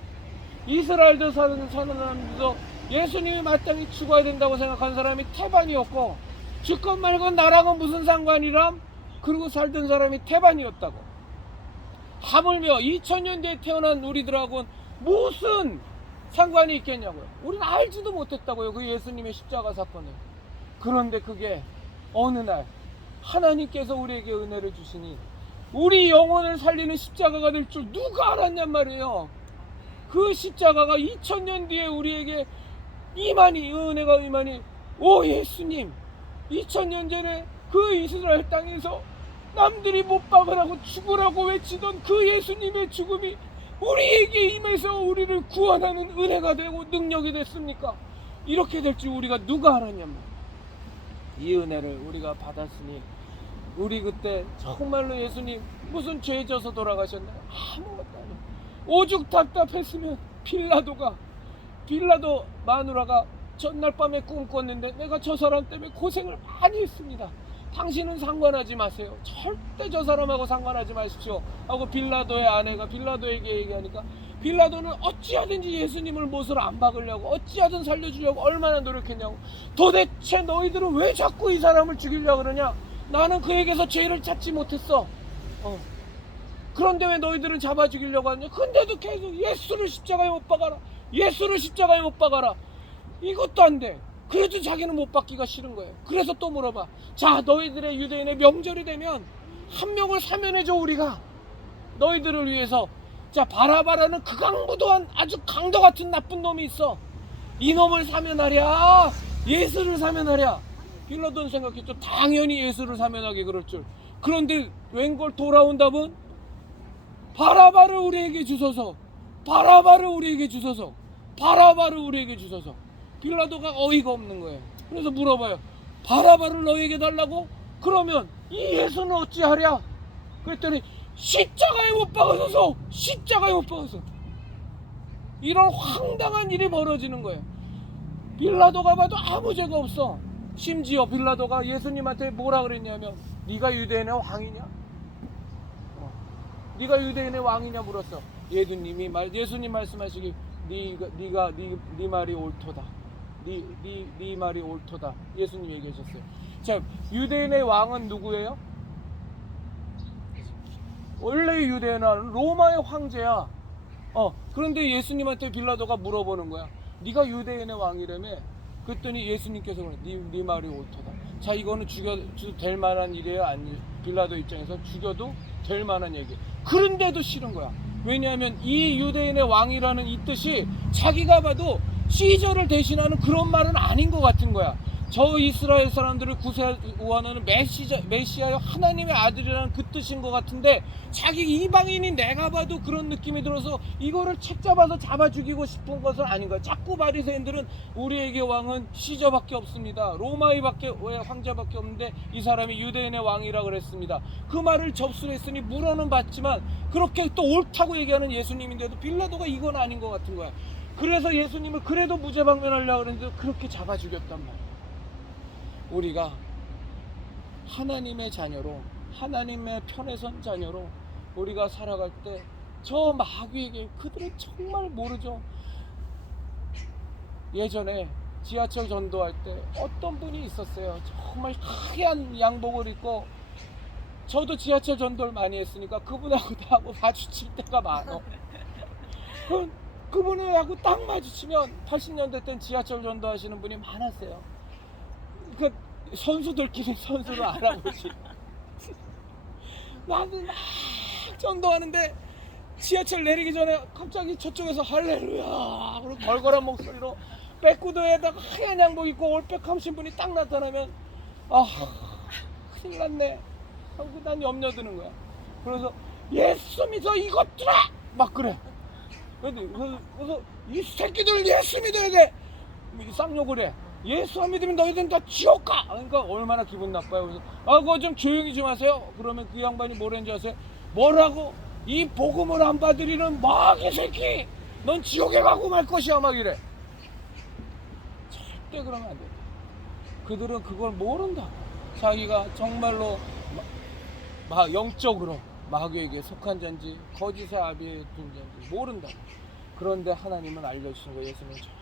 이스라엘도 사는 사람들도 예수님이 마땅히 죽어야 된다고 생각하는 사람이 태반이었고, 죽건 말건 나랑은 무슨 상관이람? 그러고 살던 사람이 태반이었다고. 하물며 2000년 뒤에 태어난 우리들하고는 무슨 상관이 있겠냐고요. 우리는 알지도 못했다고요, 그 예수님의 십자가 사건을. 그런데 그게 어느 날 하나님께서 우리에게 은혜를 주시니 우리 영혼을 살리는 십자가가 될 줄 누가 알았냔 말이에요. 그 십자가가 2000년 뒤에 우리에게 이만희, 은혜가 이만희, 오 예수님, 2000년 전에 그 이스라엘 땅에서 남들이 못 박으라고 죽으라고 외치던 그 예수님의 죽음이 우리에게 임해서 우리를 구원하는 은혜가 되고 능력이 됐습니까? 이렇게 될 줄 우리가 누가 알았냔 말이에요. 이 은혜를 우리가 받았으니 우리 그때 정말로 예수님 무슨 죄 져서 돌아가셨나요? 아무것도 아니에요. 오죽 답답했으면 빌라도 마누라가 전날 밤에 꿈꿨는데 내가 저 사람 때문에 고생을 많이 했습니다. 당신은 상관하지 마세요. 절대 저 사람하고 상관하지 마십시오 하고 빌라도의 아내가 빌라도에게 얘기하니까, 빌라도는 어찌하든지 예수님을 못을 안 박으려고, 어찌하든 살려주려고 얼마나 노력했냐고. 도대체 너희들은 왜 자꾸 이 사람을 죽이려고 그러냐? 나는 그에게서 죄를 찾지 못했어. 그런데 왜 너희들은 잡아 죽이려고 하냐? 근데도 계속 예수를 십자가에 못 박아라, 예수를 십자가에 못 박아라. 이것도 안 돼. 그래도 자기는 못 받기가 싫은 거예요. 그래서 또 물어봐. 자, 너희들의 유대인의 명절이 되면 한 명을 사면해줘, 우리가 너희들을 위해서. 자, 바라바라는 극악무도한 아주 강도 같은 나쁜 놈이 있어. 이놈을 사면하랴, 예수를 사면하랴. 빌라도는 생각했죠. 당연히 예수를 사면하게 그럴 줄. 그런데 웬걸 돌아온 답은 바라바를 우리에게 주소서, 바라바를 우리에게 주소서, 바라바를 우리에게 주소서. 빌라도가 어이가 없는 거예요. 그래서 물어봐요. 바라바를 너에게 달라고? 그러면 이 예수는 어찌하랴? 그랬더니 십자가에 못 박아서, 십자가에 못 박아서. 이런 황당한 일이 벌어지는 거예요. 빌라도가 봐도 아무 죄가 없어. 심지어 빌라도가 예수님한테 뭐라 그랬냐면, 네가 유대인의 왕이냐? 네가 유대인의 왕이냐 물었어. 예수님 말씀하시기, 네 말이 옳도다. 네 말이 옳도다. 예수님 얘기하셨어요. 자, 유대인의 왕은 누구예요? 원래 유대인은 로마의 황제야. 그런데 예수님한테 빌라도가 물어보는 거야. 네가 유대인의 왕이라며? 그랬더니 예수님께서 그래. 네 말이 옳도다. 자, 이거는 죽여도 될 만한 일이에요? 아니, 빌라도 입장에서 죽여도 될 만한 얘기. 그런데도 싫은 거야. 왜냐하면 이 유대인의 왕이라는 이 뜻이 자기가 봐도 시저를 대신하는 그런 말은 아닌 것 같은 거야. 저 이스라엘 사람들을 구원하는 메시아여 하나님의 아들이라는 그 뜻인 것 같은데, 자기 이방인이 내가 봐도 그런 느낌이 들어서 이거를 책 잡아서 잡아 죽이고 싶은 것은 아닌 거야. 자꾸 바리새인들은 우리에게 왕은 시저밖에 없습니다, 로마의 황제밖에 없는데 이 사람이 유대인의 왕이라 그랬습니다. 그 말을 접수했으니 물어는 받지만 그렇게 또 옳다고 얘기하는 예수님인데도 빌라도가 이건 아닌 것 같은 거야. 그래서 예수님을 그래도 무죄방면하려고 그랬는데 그렇게 잡아 죽였단 말이야. 우리가 하나님의 자녀로, 하나님의 편에 선 자녀로 우리가 살아갈 때 저 마귀에게, 그들은 정말 모르죠. 예전에 지하철 전도할 때 어떤 분이 있었어요. 정말 하얀 양복을 입고, 저도 지하철 전도를 많이 했으니까 그분하고 나하고 마주칠 때가 많아. 그분하고 딱 마주치면 80년대 땐 지하철 전도하시는 분이 많았어요. 그 선수들끼리 선수를 알아보지. 나는 막 전도하는데 지하철 내리기 전에 갑자기 저쪽에서 할렐루야 그리고 걸걸한 목소리로 백구도에다가 하얀 양복 입고 올백하신 분이 딱 나타나면 큰일 났네 하고 난 염려드는 거야. 그래서 예수 믿어 이것들아 막 그래. 그래서 이 새끼들 예수 믿어야 돼 쌍욕을 해. 예수 안 믿으면 너희들은 다 지옥 가! 그러니까 얼마나 기분 나빠요. 그래서 그거 좀 조용히 좀 하세요. 그러면 그 양반이 뭐라는지 아세요? 뭐라고? 이 복음을 안 받으리는 마귀 새끼! 넌 지옥에 가고 말 것이야 막 이래. 절대 그러면 안 돼. 그들은 그걸 모른다. 자기가 정말로 영적으로 마귀에게 속한 자인지 거짓의 아비의 존재인지 모른다. 그런데 하나님은 알려주신 거예요. 예수님은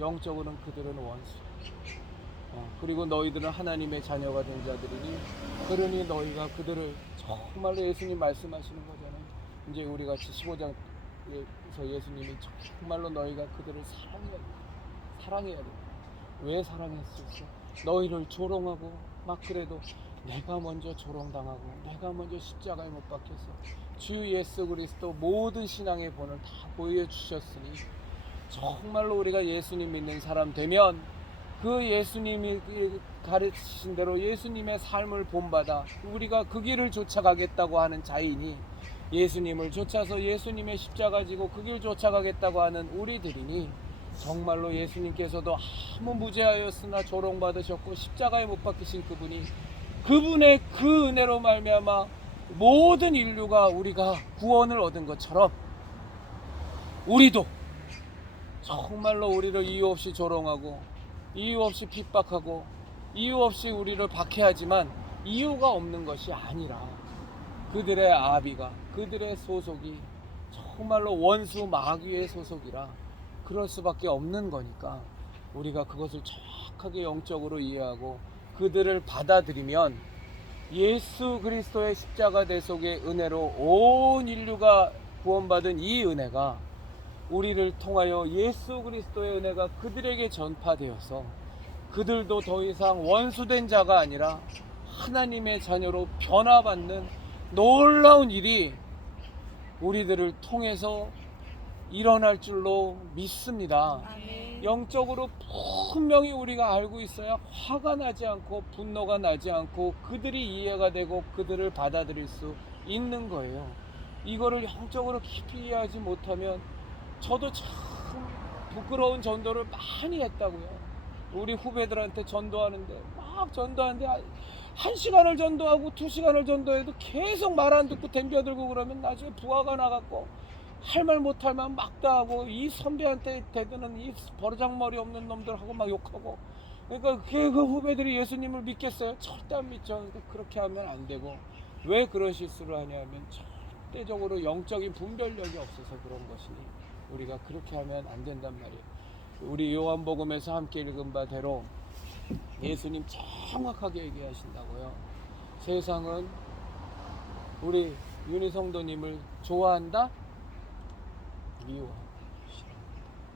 영적으로는 그들은 원수. 그리고 너희들은 하나님의 자녀가 된 자들이니 그러니 너희가 그들을, 정말로 예수님 말씀하시는 거잖아요. 이제 우리 같이 15장에서 예수님이 정말로 너희가 그들을 사랑해야 돼. 왜 사랑할 수 있어? 너희를 조롱하고 막 그래도 내가 먼저 조롱당하고 내가 먼저 십자가에 못 박혀서 주 예수 그리스도 모든 신앙의 본을 다 보여주셨으니 정말로 우리가 예수님 믿는 사람 되면 그 예수님이 가르치신 대로 예수님의 삶을 본받아 우리가 그 길을 쫓아가겠다고 하는 자인이, 예수님을 쫓아서 예수님의 십자가 지고 그 길 쫓아가겠다고 하는 우리들이니 정말로 예수님께서도 아무 무죄하였으나 조롱받으셨고 십자가에 못 박히신 그분이, 그분의 그 은혜로 말미암아 모든 인류가 우리가 구원을 얻은 것처럼 우리도 정말로 우리를 이유 없이 조롱하고 이유 없이 핍박하고 이유 없이 우리를 박해하지만 이유가 없는 것이 아니라 그들의 아비가, 그들의 소속이 정말로 원수 마귀의 소속이라 그럴 수밖에 없는 거니까 우리가 그것을 정확하게 영적으로 이해하고 그들을 받아들이면 예수 그리스도의 십자가 대속의 은혜로 온 인류가 구원받은 이 은혜가 우리를 통하여 예수 그리스도의 은혜가 그들에게 전파되어서 그들도 더 이상 원수된 자가 아니라 하나님의 자녀로 변화받는 놀라운 일이 우리들을 통해서 일어날 줄로 믿습니다. 아멘. 영적으로 분명히 우리가 알고 있어야 화가 나지 않고 분노가 나지 않고 그들이 이해가 되고 그들을 받아들일 수 있는 거예요. 이거를 영적으로 깊이 이해하지 못하면, 저도 참 부끄러운 전도를 많이 했다고요. 우리 후배들한테 전도하는데 막 전도하는데 1시간을 전도하고 2시간을 전도해도 계속 말 안 듣고 덤벼들고 그러면 나중에 부하가 나갔고 할 말 못할 말 막 다 하고 이 선배한테 대드는 이 버르장머리 없는 놈들하고 막 욕하고, 그러니까 그 후배들이 예수님을 믿겠어요? 절대 안 믿죠. 그러니까 그렇게 하면 안 되고, 왜 그런 실수를 하냐면 절대적으로 영적인 분별력이 없어서 그런 것이니 우리가 그렇게 하면 안 된단 말이에요. 우리 요한복음에서 함께 읽은 바대로 예수님 정확하게 얘기하신다고요. 세상은 우리 윤희 성도님을 좋아한다? 미워한다.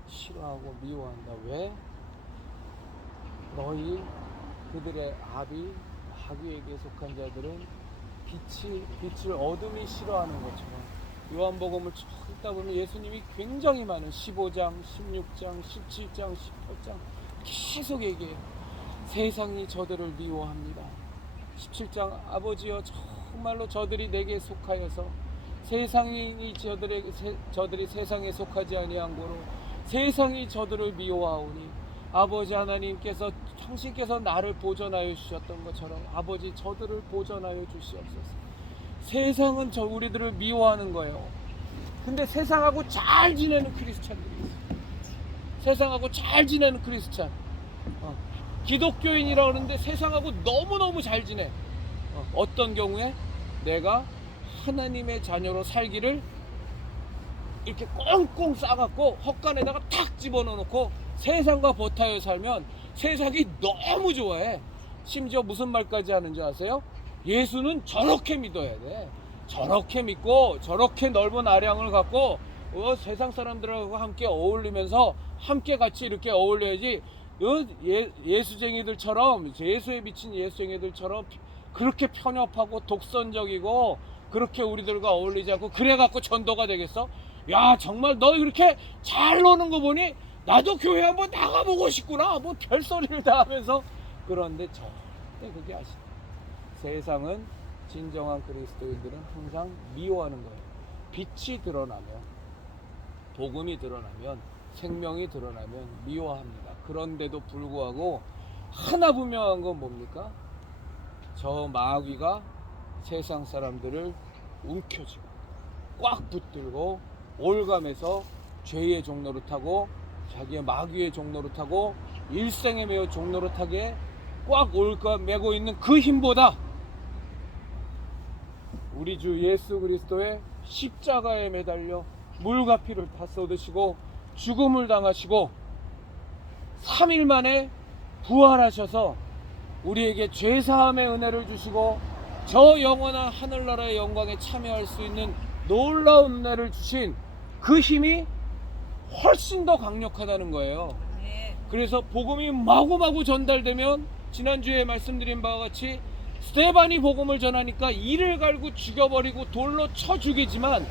싫어하고 미워한다. 왜? 너희 그들의 아비 마귀에게 속한 자들은 빛을 어둠이 싫어하는 것처럼 요한복음을 쭉 읽다 보면 예수님이 굉장히 많은 15장, 16장, 17장, 18장 계속 얘기해요. 세상이 저들을 미워합니다. 17장 아버지여 정말로 저들이 내게 속하여서 세상이 저들이 세상에 속하지 아니한 고로 세상이 저들을 미워하오니 아버지 하나님께서 당신께서 나를 보존하여 주셨던 것처럼 아버지 저들을 보존하여 주시옵소서. 세상은 우리들을 미워하는 거예요. 근데 세상하고 잘 지내는 크리스찬들이 있어요. 세상하고 잘 지내는 크리스찬. 기독교인이라고 하는데 세상하고 너무너무 잘 지내. 어떤 경우에 내가 하나님의 자녀로 살기를 이렇게 꽁꽁 싸갖고 헛간에다가 탁 집어넣고 세상과 버타여 살면 세상이 너무 좋아해. 심지어 무슨 말까지 하는지 아세요? 예수는 저렇게 믿어야 돼. 저렇게 믿고 저렇게 넓은 아량을 갖고 세상 사람들하고 함께 어울리면서 함께 같이 이렇게 어울려야지. 예수쟁이들처럼 예수에 미친 예수쟁이들처럼 그렇게 편협하고 독선적이고 그렇게 우리들과 어울리지 않고 그래갖고 전도가 되겠어? 야 정말 너 이렇게 잘 노는 거 보니 나도 교회 한번 나가보고 싶구나 뭐 별소리를 다 하면서. 그런데 절대 그게 아시죠? 세상은 진정한 그리스도인들은 항상 미워하는 거예요. 빛이 드러나면, 복음이 드러나면, 생명이 드러나면 미워합니다. 그런데도 불구하고 하나 분명한 건 뭡니까? 저 마귀가 세상 사람들을 움켜쥐고 꽉 붙들고 올감해서 죄의 종노릇하고 자기의 마귀의 종노릇하고 일생에 매어 종노릇하게 꽉 올감매고 있는 그 힘보다 우리 주 예수 그리스도의 십자가에 매달려 물과 피를 다 쏟으시고 죽음을 당하시고 3일 만에 부활하셔서 우리에게 죄사함의 은혜를 주시고 저 영원한 하늘나라의 영광에 참여할 수 있는 놀라운 은혜를 주신 그 힘이 훨씬 더 강력하다는 거예요. 그래서 복음이 마구마구 전달되면 지난주에 말씀드린 바와 같이 스데반이 복음을 전하니까 이를 갈고 죽여버리고 돌로 쳐 죽이지만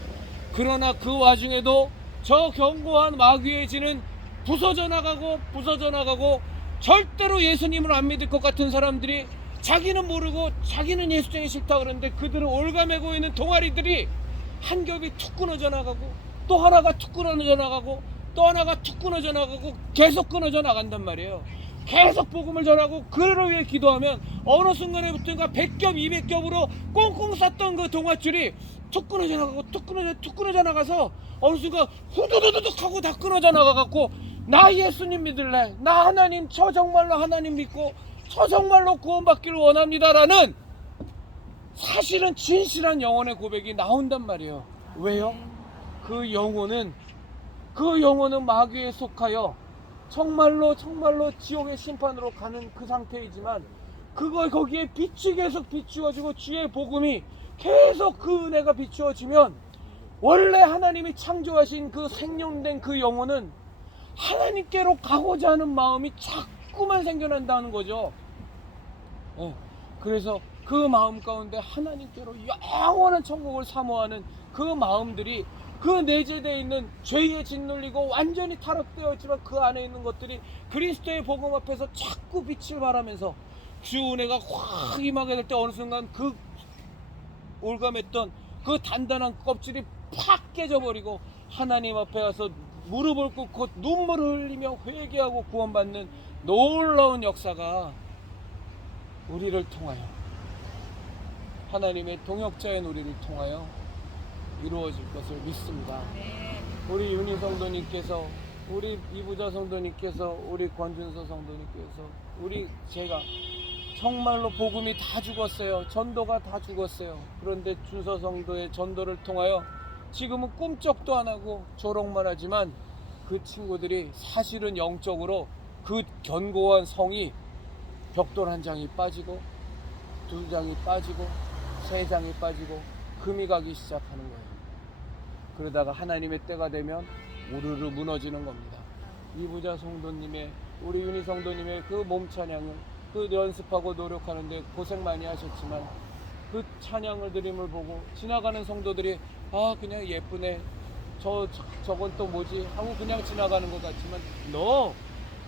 그러나 그 와중에도 저 견고한 마귀의 진은 부서져 나가고 절대로 예수님을 안 믿을 것 같은 사람들이 자기는 모르고 자기는 예수쟁이 싫다 그러는데 그들을 올가매고 있는 동아리들이 한 겹이 툭 끊어져 나가고 또 하나가 툭 끊어져 나가고 또 하나가 툭 끊어져 나가고 계속 끊어져 나간단 말이에요. 계속 복음을 전하고 그를 위해 기도하면 어느 순간에부터인가 100겹 200겹으로 꽁꽁 쌌던 그 동아줄이 툭 끊어져 나가고 툭 끊어져 나가서 어느 순간 후두두둑 하고 다 끊어져 나가갖고 나 예수님 믿을래, 나 하나님 저 정말로 하나님 믿고 저 정말로 구원받기를 원합니다라는 사실은 진실한 영혼의 고백이 나온단 말이에요. 왜요? 그 영혼은 마귀에 속하여 정말로 지옥의 심판으로 가는 그 상태이지만 거기에 빛이 계속 비추어지고 주의 복음이 계속 그 은혜가 비추어지면 원래 하나님이 창조하신 그 생명된 그 영혼은 하나님께로 가고자 하는 마음이 자꾸만 생겨난다는 거죠. 그래서 그 마음 가운데 하나님께로 영원한 천국을 사모하는 그 마음들이 그 내재되어 있는 죄에 짓눌리고 완전히 타락되어 있지만 그 안에 있는 것들이 그리스도의 복음 앞에서 자꾸 빛을 발하면서 주 은혜가 확 임하게 될 때 어느 순간 그 올감했던 그 단단한 껍질이 팍 깨져버리고 하나님 앞에 가서 무릎을 꿇고 눈물을 흘리며 회개하고 구원받는 놀라운 역사가 우리를 통하여 하나님의 동역자인 우리를 통하여 이루어질 것을 믿습니다. 우리 윤희 성도님께서, 우리 이부자 성도님께서, 우리 권준서 성도님께서, 제가 정말로 복음이 다 죽었어요. 전도가 다 죽었어요. 그런데 준서 성도의 전도를 통하여 지금은 꿈쩍도 안 하고 조롱만 하지만 그 친구들이 사실은 영적으로 그 견고한 성이 벽돌 한 장이 빠지고 2장이 빠지고 3장이 빠지고 금이 가기 시작하는 거예요. 그러다가 하나님의 때가 되면 우르르 무너지는 겁니다. 이부자 성도님의, 우리 윤희 성도님의 그 몸 찬양을 그 연습하고 노력하는데 고생 많이 하셨지만 그 찬양을 드림을 보고 지나가는 성도들이 아 그냥 예쁘네, 저건 또 뭐지 하고 그냥 지나가는 것 같지만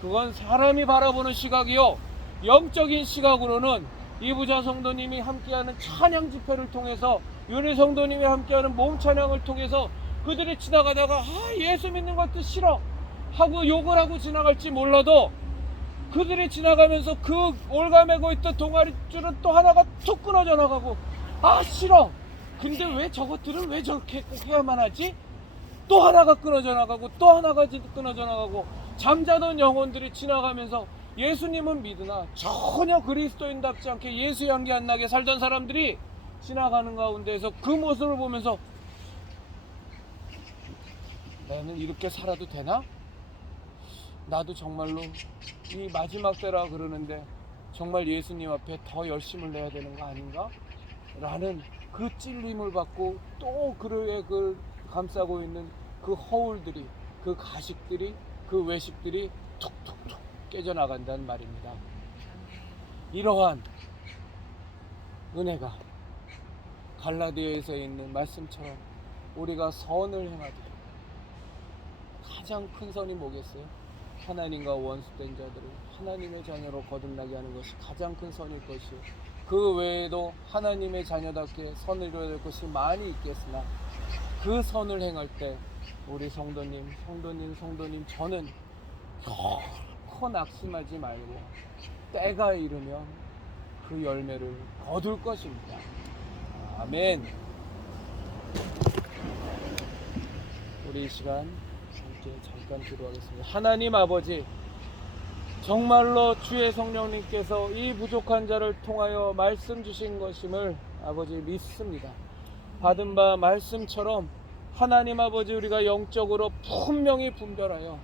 그건 사람이 바라보는 시각이요, 영적인 시각으로는 이부자 성도님이 함께하는 찬양 집회를 통해서, 윤희 성도님이 함께하는 몸 찬양을 통해서 그들이 지나가다가 예수 믿는 것도 싫어 하고 욕을 하고 지나갈지 몰라도 그들이 지나가면서 그 올가매고 있던 동아리줄은 또 하나가 툭 끊어져 나가고 싫어, 근데 왜 저것들은 왜 저렇게 꼭 해야만 하지? 또 하나가 끊어져 나가고 또 하나가 끊어져 나가고, 잠자던 영혼들이 지나가면서 예수님은 믿으나 전혀 그리스도인답지 않게 예수 향기 안 나게 살던 사람들이 지나가는 가운데에서 그 모습을 보면서 나는 이렇게 살아도 되나? 나도 정말로 이 마지막 때라 그러는데 정말 예수님 앞에 더 열심을 내야 되는 거 아닌가? 라는 그 찔림을 받고 또 그를 감싸고 있는 그 허울들이, 그 가식들이, 그 외식들이 툭툭툭 깨져나간다는 말입니다. 이러한 은혜가 갈라디아에서 있는 말씀처럼 우리가 선을 행하되, 가장 큰 선이 뭐겠어요? 하나님과 원수된 자들을 하나님의 자녀로 거듭나게 하는 것이 가장 큰 선일 것이요, 그 외에도 하나님의 자녀답게 선을 이루어야 될 것이 많이 있겠으나 그 선을 행할 때 우리 성도님 저는 결코 낙심하지 말고 때가 이르면 그 열매를 거둘 것입니다. 아멘. 우리 이 시간 함께 잠깐 기도하겠습니다. 하나님 아버지, 정말로 주의 성령님께서 이 부족한 자를 통하여 말씀 주신 것임을 아버지 믿습니다. 받은 바 말씀처럼 하나님 아버지, 우리가 영적으로 분명히 분별하여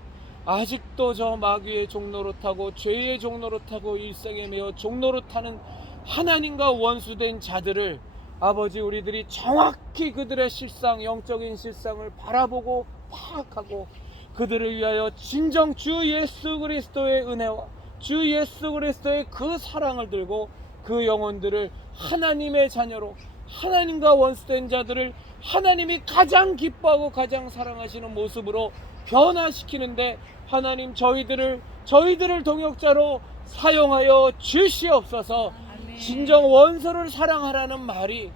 아직도 저 마귀의 종로로 타고 죄의 종로로 타고 일생에 매여 종로로 타는 하나님과 원수된 자들을 아버지, 우리들이 정확히 그들의 실상, 영적인 실상을 바라보고 파악하고 그들을 위하여 진정 주 예수 그리스도의 은혜와 주 예수 그리스도의 그 사랑을 들고 그 영혼들을 하나님의 자녀로, 하나님과 원수된 자들을 하나님이 가장 기뻐하고 가장 사랑하시는 모습으로 변화시키는데 하나님 저희들을 동역자로 사용하여 주시옵소서. 진정 원수를 사랑하라는 말이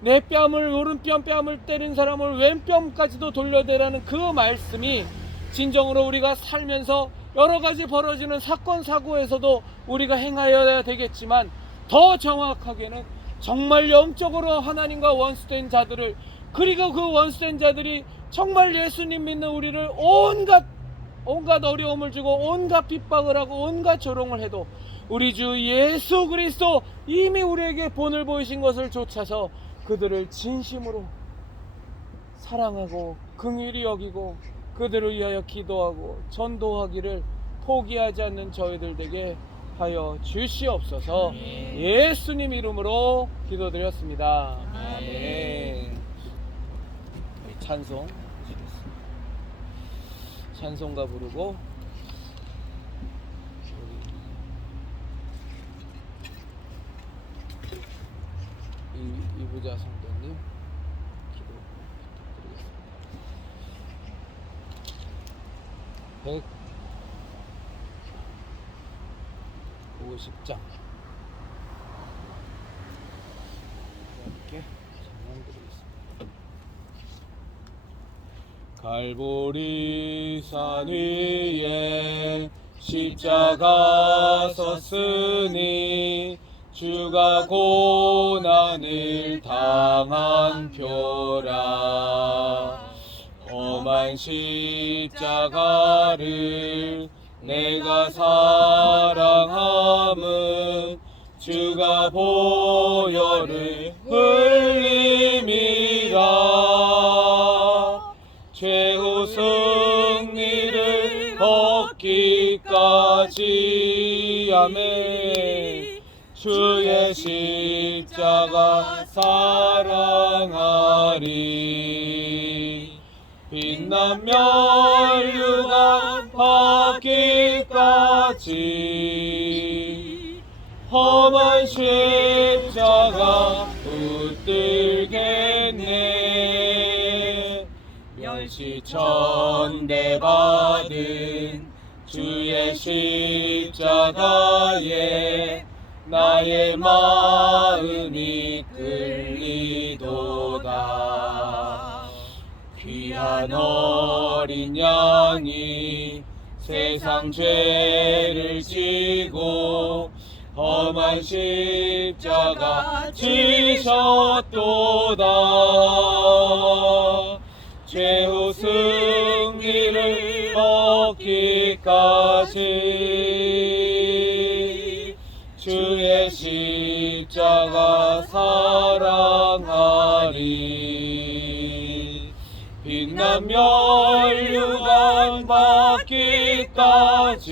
내 뺨을, 오른뺨 뺨을 때린 사람을 왼뺨까지도 돌려대라는 그 말씀이 진정으로 우리가 살면서 여러가지 벌어지는 사건 사고에서도 우리가 행하여야 되겠지만, 더 정확하게는 정말 영적으로 하나님과 원수된 자들을, 그리고 그 원수된 자들이 정말 예수님 믿는 우리를 온갖 어려움을 주고 온갖 핍박을 하고 온갖 조롱을 해도 우리 주 예수 그리스도 이미 우리에게 본을 보이신 것을 좇아서 그들을 진심으로 사랑하고 긍휼히 여기고 그들을 위하여 기도하고 전도하기를 포기하지 않는 저희들 되게 하여 주시옵소서. 예수님 이름으로 기도드렸습니다. 아멘. 찬송 드리겠습니다. 찬송가 부르고 이부자 성도님 기도 부탁드리겠습니다. 150장 함께 찬양드리겠습니다. 갈보리 산 위에 십자가 섰으니 주가 고난을 당한 표라. 험한 십자가를 내가 사랑함은 주가 보혈을 흘림이라. 최후 승리를 얻기까지 아멘. 주의 십자가 사랑하리. 빛난 면류관 받기까지 험한 십자가 붙들겠네. 멸시천대 받은 주의 십자가에 나의 마음이 끌리도다. 귀한 어린 양이 세상 죄를 지고 험한 십자가 지셨도다. 최후 승리를 얻기까지 주의 십자가 사랑하리. 빛난 면류관 받기까지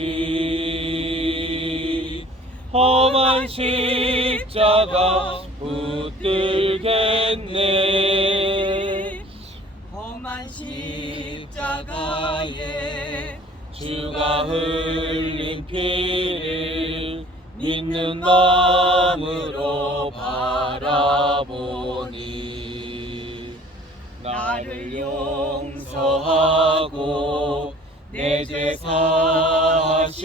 험한 십자가 붙들겠네. 험한 십자가에 주가 흘린 피를 믿는 마음으로 바라보니 나를 용서하고 내 죄 사하시려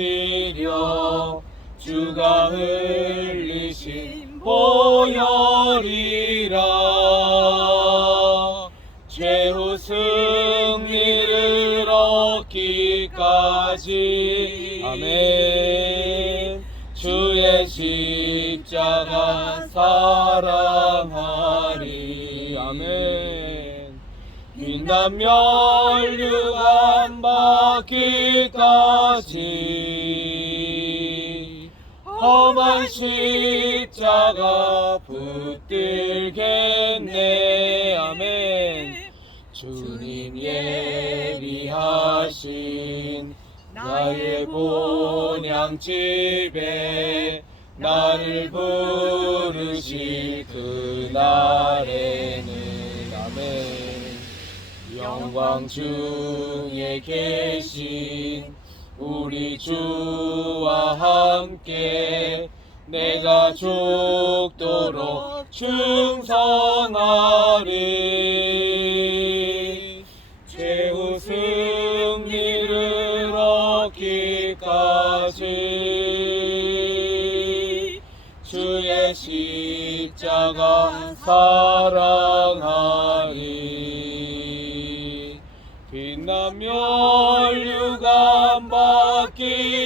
주가 흘리신 보혈이라. 최후 승리를 얻기까지 아멘. 주의 십자가 사랑하리. 아멘. 빛난 면류관 받기까지 험한 십자가 붙들겠네. 아멘. 주님 예비하신 나의 본향집에 나를 부르실 그날에는 아멘. 영광 중에 계신 우리 주와 함께 내가 죽도록 충성하리. 최후 승리를 얻기까지 주의 십자가 사랑하리. 빛난 면류관 받기까지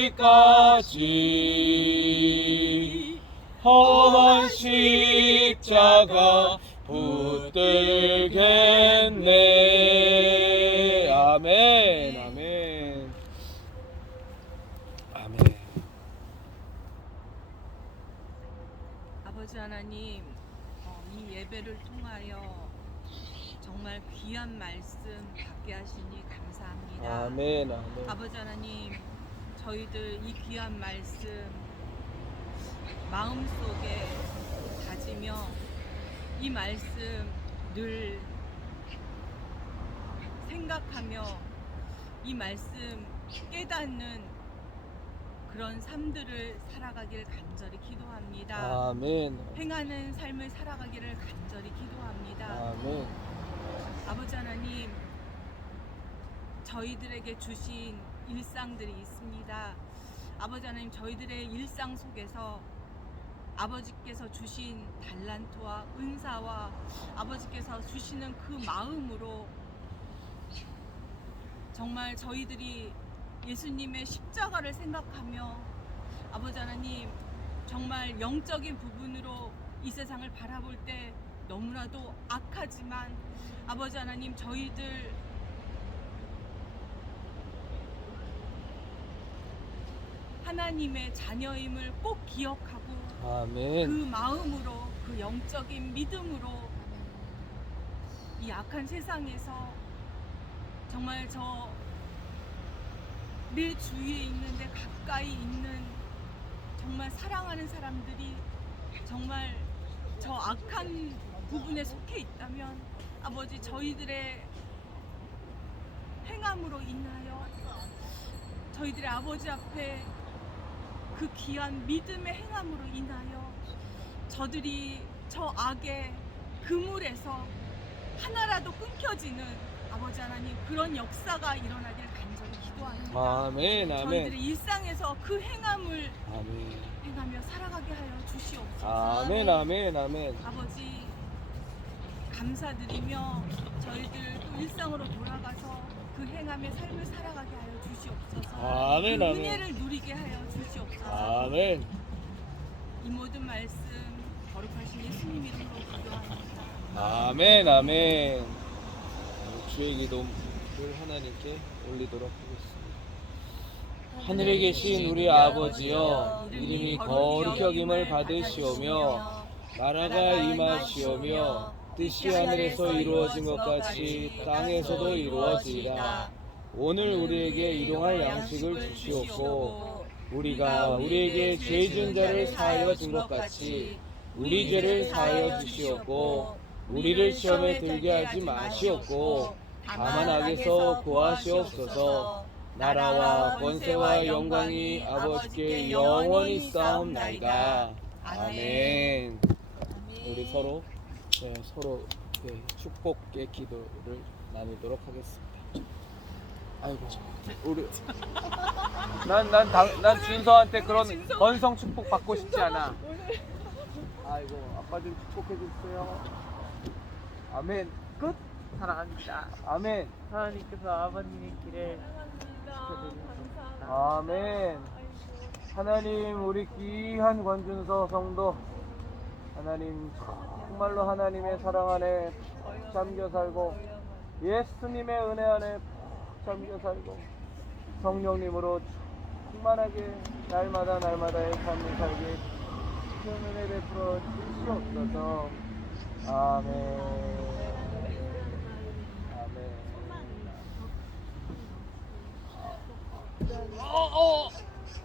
험한 십자가 붙들겠네. 아멘. 아멘. 아멘. 아버지 하나님, 이 예배를 통하여 정말 귀한 말씀 받게 하시니 감사합니다. 아멘. 아멘. 아버지 하나님, 저희들 이 귀한 말씀 마음속에 다지며 이 말씀 늘 생각하며 이 말씀 깨닫는 그런 삶들을 살아가길 간절히 기도합니다. 아멘. 행하는 삶을 살아가기를 간절히 기도합니다. 아멘. 아버지 하나님, 저희들에게 주신 일상들이 있습니다. 아버지 하나님, 저희들의 일상 속에서 아버지께서 주신 달란트와 은사와 아버지께서 주시는 그 마음으로 정말 저희들이 예수님의 십자가를 생각하며 아버지 하나님, 정말 영적인 부분으로 이 세상을 바라볼 때 너무나도 악하지만 아버지 하나님, 저희들 하나님의 자녀임을 꼭 기억하고 아멘. 그 마음으로, 그 영적인 믿음으로 이 악한 세상에서 정말 저 내 주위에 있는데 가까이 있는 정말 사랑하는 사람들이 정말 저 악한 부분에 속해 있다면 아버지 저희들의 행함으로 인하여 저희들의 아버지 앞에 그 귀한 믿음의 행함으로 인하여 저들이 저 악의 그물에서 하나라도 끊겨지는 아버지 하나님 그런 역사가 일어나길 간절히 기도합니다. 아멘, 아멘, 저희들의 일상에서 그 행함을 아멘, 행하며 살아가게 하여 주시옵소서. 아멘, 아멘, 아멘. 아버지 감사드리며 저희들 또 일상으로 돌아가서 그 행함의 삶을 살아가게 하여 주시옵소서. 아멘, 그 아멘. 은혜를 누리게 하여 주시옵소서. 아멘. 이 모든 말씀 거룩하신 예수님 이름으로 기도합니다. 아멘, 아멘. 주의 기도를 하나님께 올리도록 하겠습니다. 하늘에 계신 우리 아버지여, 이름이 거룩히 여김을 받으시오며 나라가 임하시오며 뜻이 하늘에서 이루어진 것 같이 땅에서도 이루어지이다. 오늘 우리에게 일용할 양식을 주시옵고 우리가 우리에게 죄 지은 자를 사하여 준 것 같이 우리 죄를 사하여 주시옵고 우리를 시험에 들게 하지 마시옵고 다만 악에서 구하시옵소서. 나라와 권세와 영광이 아버지께 영원히 쌓옵나이다. 아멘. 우리 서로 축복의 기도를 나누도록 하겠습니다. 아이고 우리 난 준서한테 그런 건성 축복 받고 싶지 않아. 아이고 아빠 좀 축복해 주세요. 아멘. 끝. 사랑합니다. 아멘. 하나님께서 아버님의 길을 아멘. 하나님 우리 귀한 권준서 성도 하나님 정말로 하나님의 사랑 안에 잠겨 살고 예수님의 은혜 안에 잠겨 살고 성령님으로 충만하게 날마다의 삶을 살게 큰 은혜 베풀어 주시옵소서. 아멘.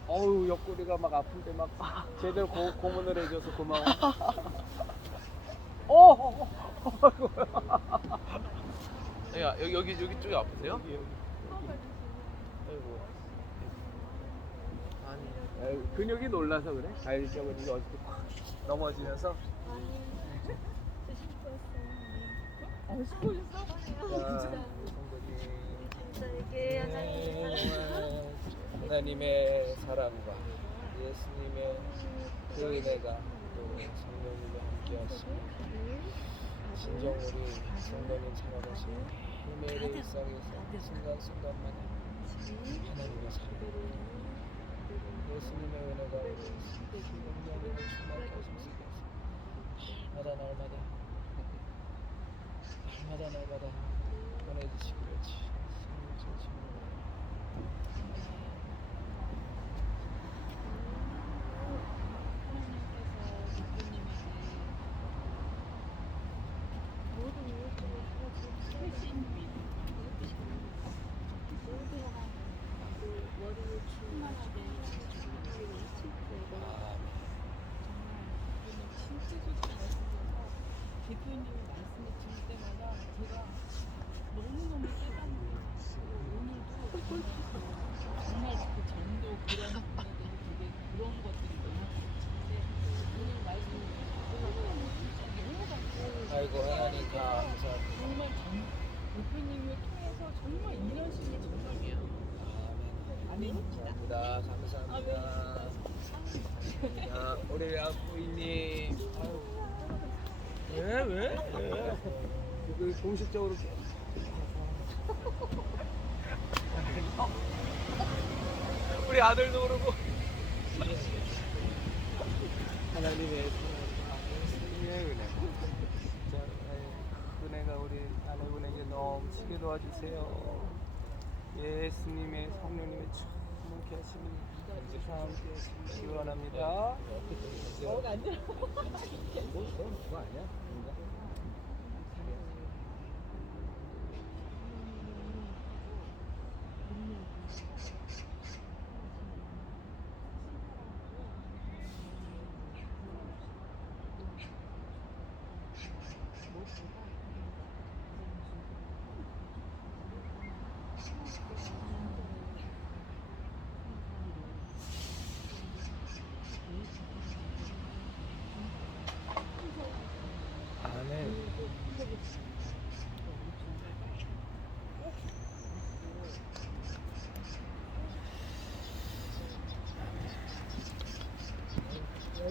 어우 옆구리가 막 아픈데 막 제대로 고문을 해줘서 고마워. 야 여기 쪽이 아프세요? 여기. 아이고. 아니 아이고, 근육이 놀라서 그래. 가일적으로 이게 어떻게 넘어지면서. 하나님의 사랑과 예수님의 그 은혜가 또 성령님과 함께하시고 진정 우리 성도님 살아가시는 매일의 일상에서 순간순간마다 하나님의 사랑 예수님의 은혜가 성령님을 충만케 하심속에서 날마다 보내주시기를 주님 주시옵소서. 대표님이 말씀을 드릴 때마다 제가 너무너무 깨닫는 오늘도 정말 그 전도 그런 부분에 대해서 되게 그런 것들이 너무 많은데 오늘 말씀을 너무너무 진짜 아이고 하나님 감사합니다. 정말 대표님을 통해서 정말 이러시니 정말이에요. 감사합니다. 감사합니다. 야, 우리 아부이님. 왜? 그 공식적으로. 우리 아들도 그러고. 하나님의 사랑과 예수님의 은혜. 진짜 은혜가 우리 아내분에게 넘치게 도와주세요. 예수님의 성령님의 충만케 하시는 다 함께 하시기 원합니다. 그거 아니야? 심어주고